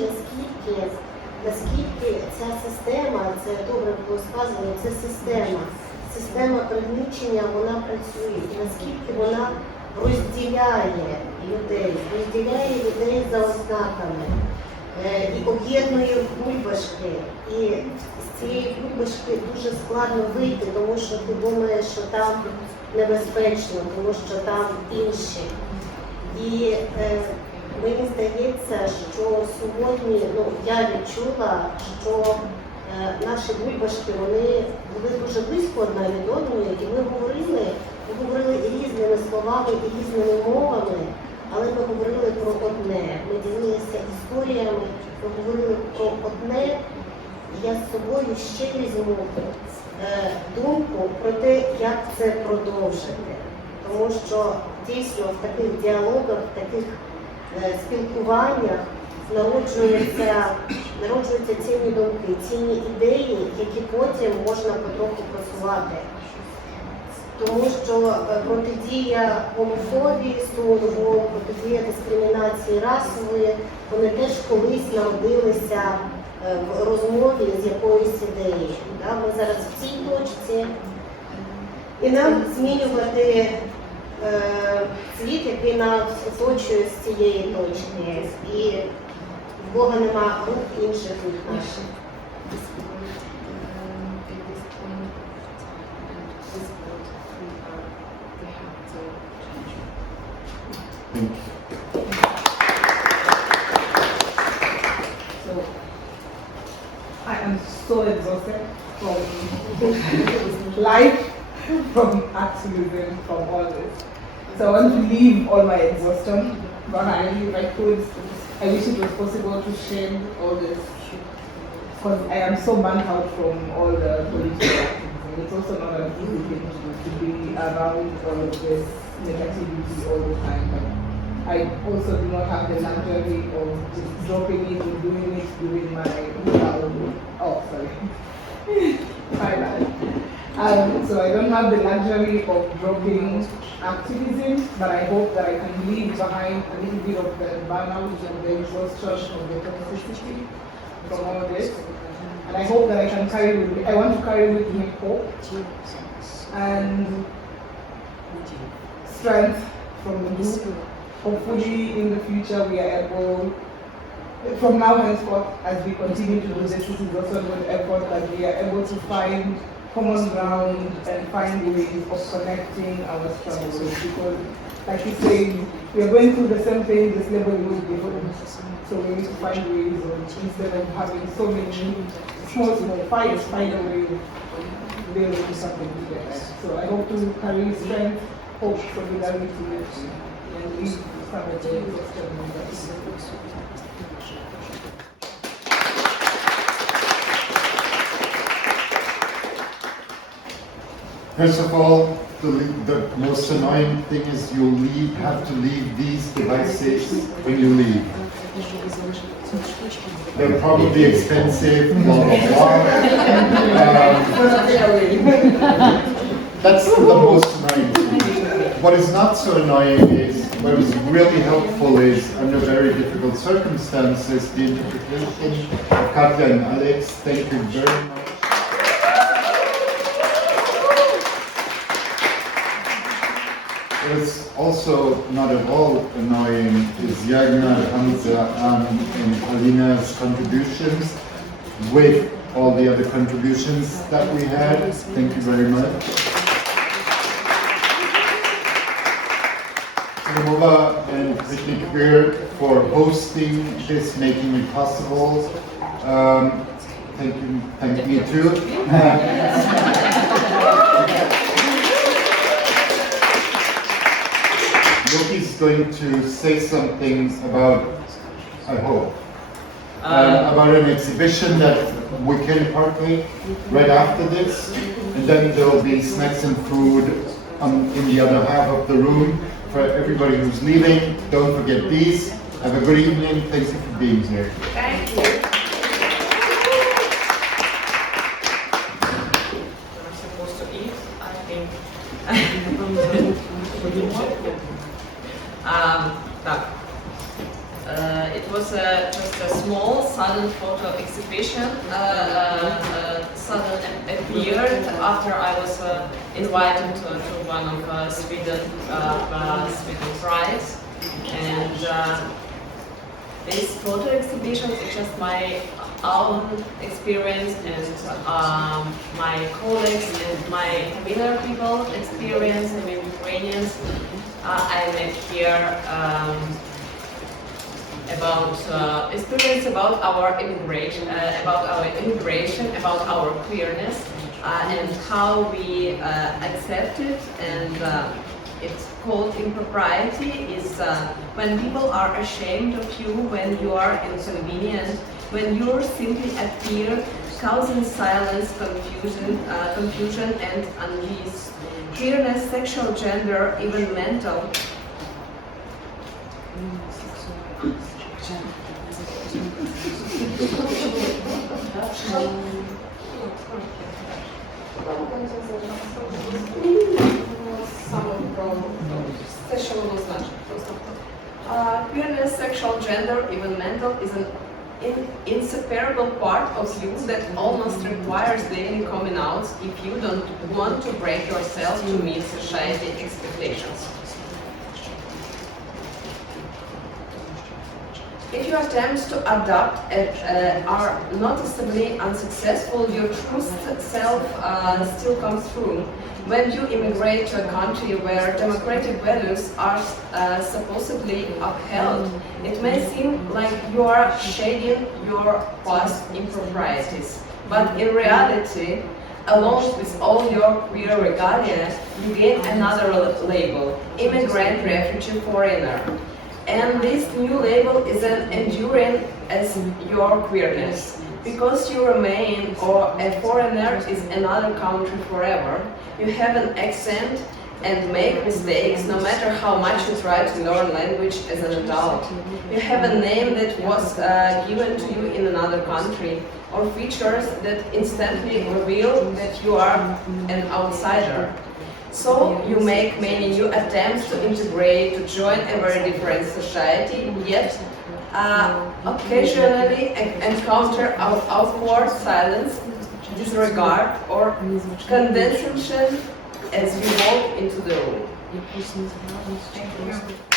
наскільки ця система, це добре було сказано, це система пригнічення, вона працює, і наскільки вона розділяє людей за ознаками, і об'єднує бульбашки. І з цієї бульбашки дуже складно вийти, тому що ти думаєш, що там небезпечно, тому що там інші. І мені здається, що сьогодні я відчула, що наші бульбашки вони були дуже близько одна від одної, і ми говорили різними словами і різними мовами, але ми говорили про одне. Ми ділилися історіями, ми говорили про одне, і я з собою ще візьму думку про те, як це продовжити. Тому що дійсно в таких діалогах, в таких спілкуваннях народжуються цінні думки, цінні ідеї, які потім можна потроху просувати. Тому що протидія гомофобії, стронгу, протидія дискримінації расової, вони теж колись народилися в розмові з якоюсь ідеєю. Ми зараз в цій точці, і нам змінювати світ, який нас оточує з цієї точки. І в Бога нема рук інших ніж наших. So, I am so exhausted from life, from activism, from all this. So I want to leave all my exhaustion behind. If I could, I wish it was possible to share all this, because I am so burnt out from all the political activism. It's also not an easy thing to be around all of this negativity all the time. But I also do not have the luxury of just dropping it and doing it during my my bad. So I don't have the luxury of dropping activism, but I hope that I can leave behind a little bit of the burnout and the exhaustion of the toxicity from all this. And I hope that I want to carry with me hope and strength from the group. Hopefully in the future we are able, from now henceforth, as we continue to do this, this is also a good effort, that we are able to find common ground and find ways of connecting our struggles. Because, like you say, we are going through the same thing, this level is different. So we need to find ways of, instead of having so many small fights, find a way to be able to do something together. So I hope to carry strength, hope, solidarity, and leave some of the First of all, the most annoying thing is you have to leave these devices when you leave. They're probably expensive, blah, blah, blah. That's the most annoying thing. What is not so annoying is, what is really helpful is, under very difficult circumstances, the interpretation of Katja and Alex. Thank you very much. What's also not at all annoying is Yagna, Hamza, and Alina's contributions with all the other contributions that we had. Thank you very much. CineMova and Kwitne for hosting this, making it possible. Thank me too. Loki's going to say some things about, I hope, about an exhibition that we can partake right after this, and then there will be snacks and food in the other half of the room for everybody who's leaving. Don't forget these. Have a good evening. Thank you for being here. Thank you. I'm supposed to eat, I think. it was just a small sudden photo exhibition. Sudden appeared after I was invited to one of Sweden prize, and this photo exhibition is just my own experience and my colleagues and my familiar people experience. I mean, Ukrainians. I met here about experience about our immigration, about our queerness, and how we accept it. And it's called impropriety. Is when people are ashamed of you, when you are inconvenient, when you simply appear, causing silence, confusion, and unease. Queerness, sexual, gender, even mental. Queerness, sexual, gender, even mental is an inseparable part of you that almost requires daily coming out if you don't want to break yourself to meet society expectations. If your attempts to adapt are noticeably unsuccessful, your true self still comes through. When you immigrate to a country where democratic values are supposedly upheld, it may seem like you are shading your past improprieties. But in reality, along with all your queer regalia, you gain another label: immigrant, refugee, foreigner. And this new label is as enduring as your queerness. Because you remain or a foreigner is another country forever, you have an accent and make mistakes no matter how much you try to learn language as an adult. You have a name that was given to you in another country, or features that instantly reveal that you are an outsider. So you make many new attempts to integrate, to join a very different society, yet occasionally encounter awkward silence, disregard, or condescension as you walk into the room. Thank you.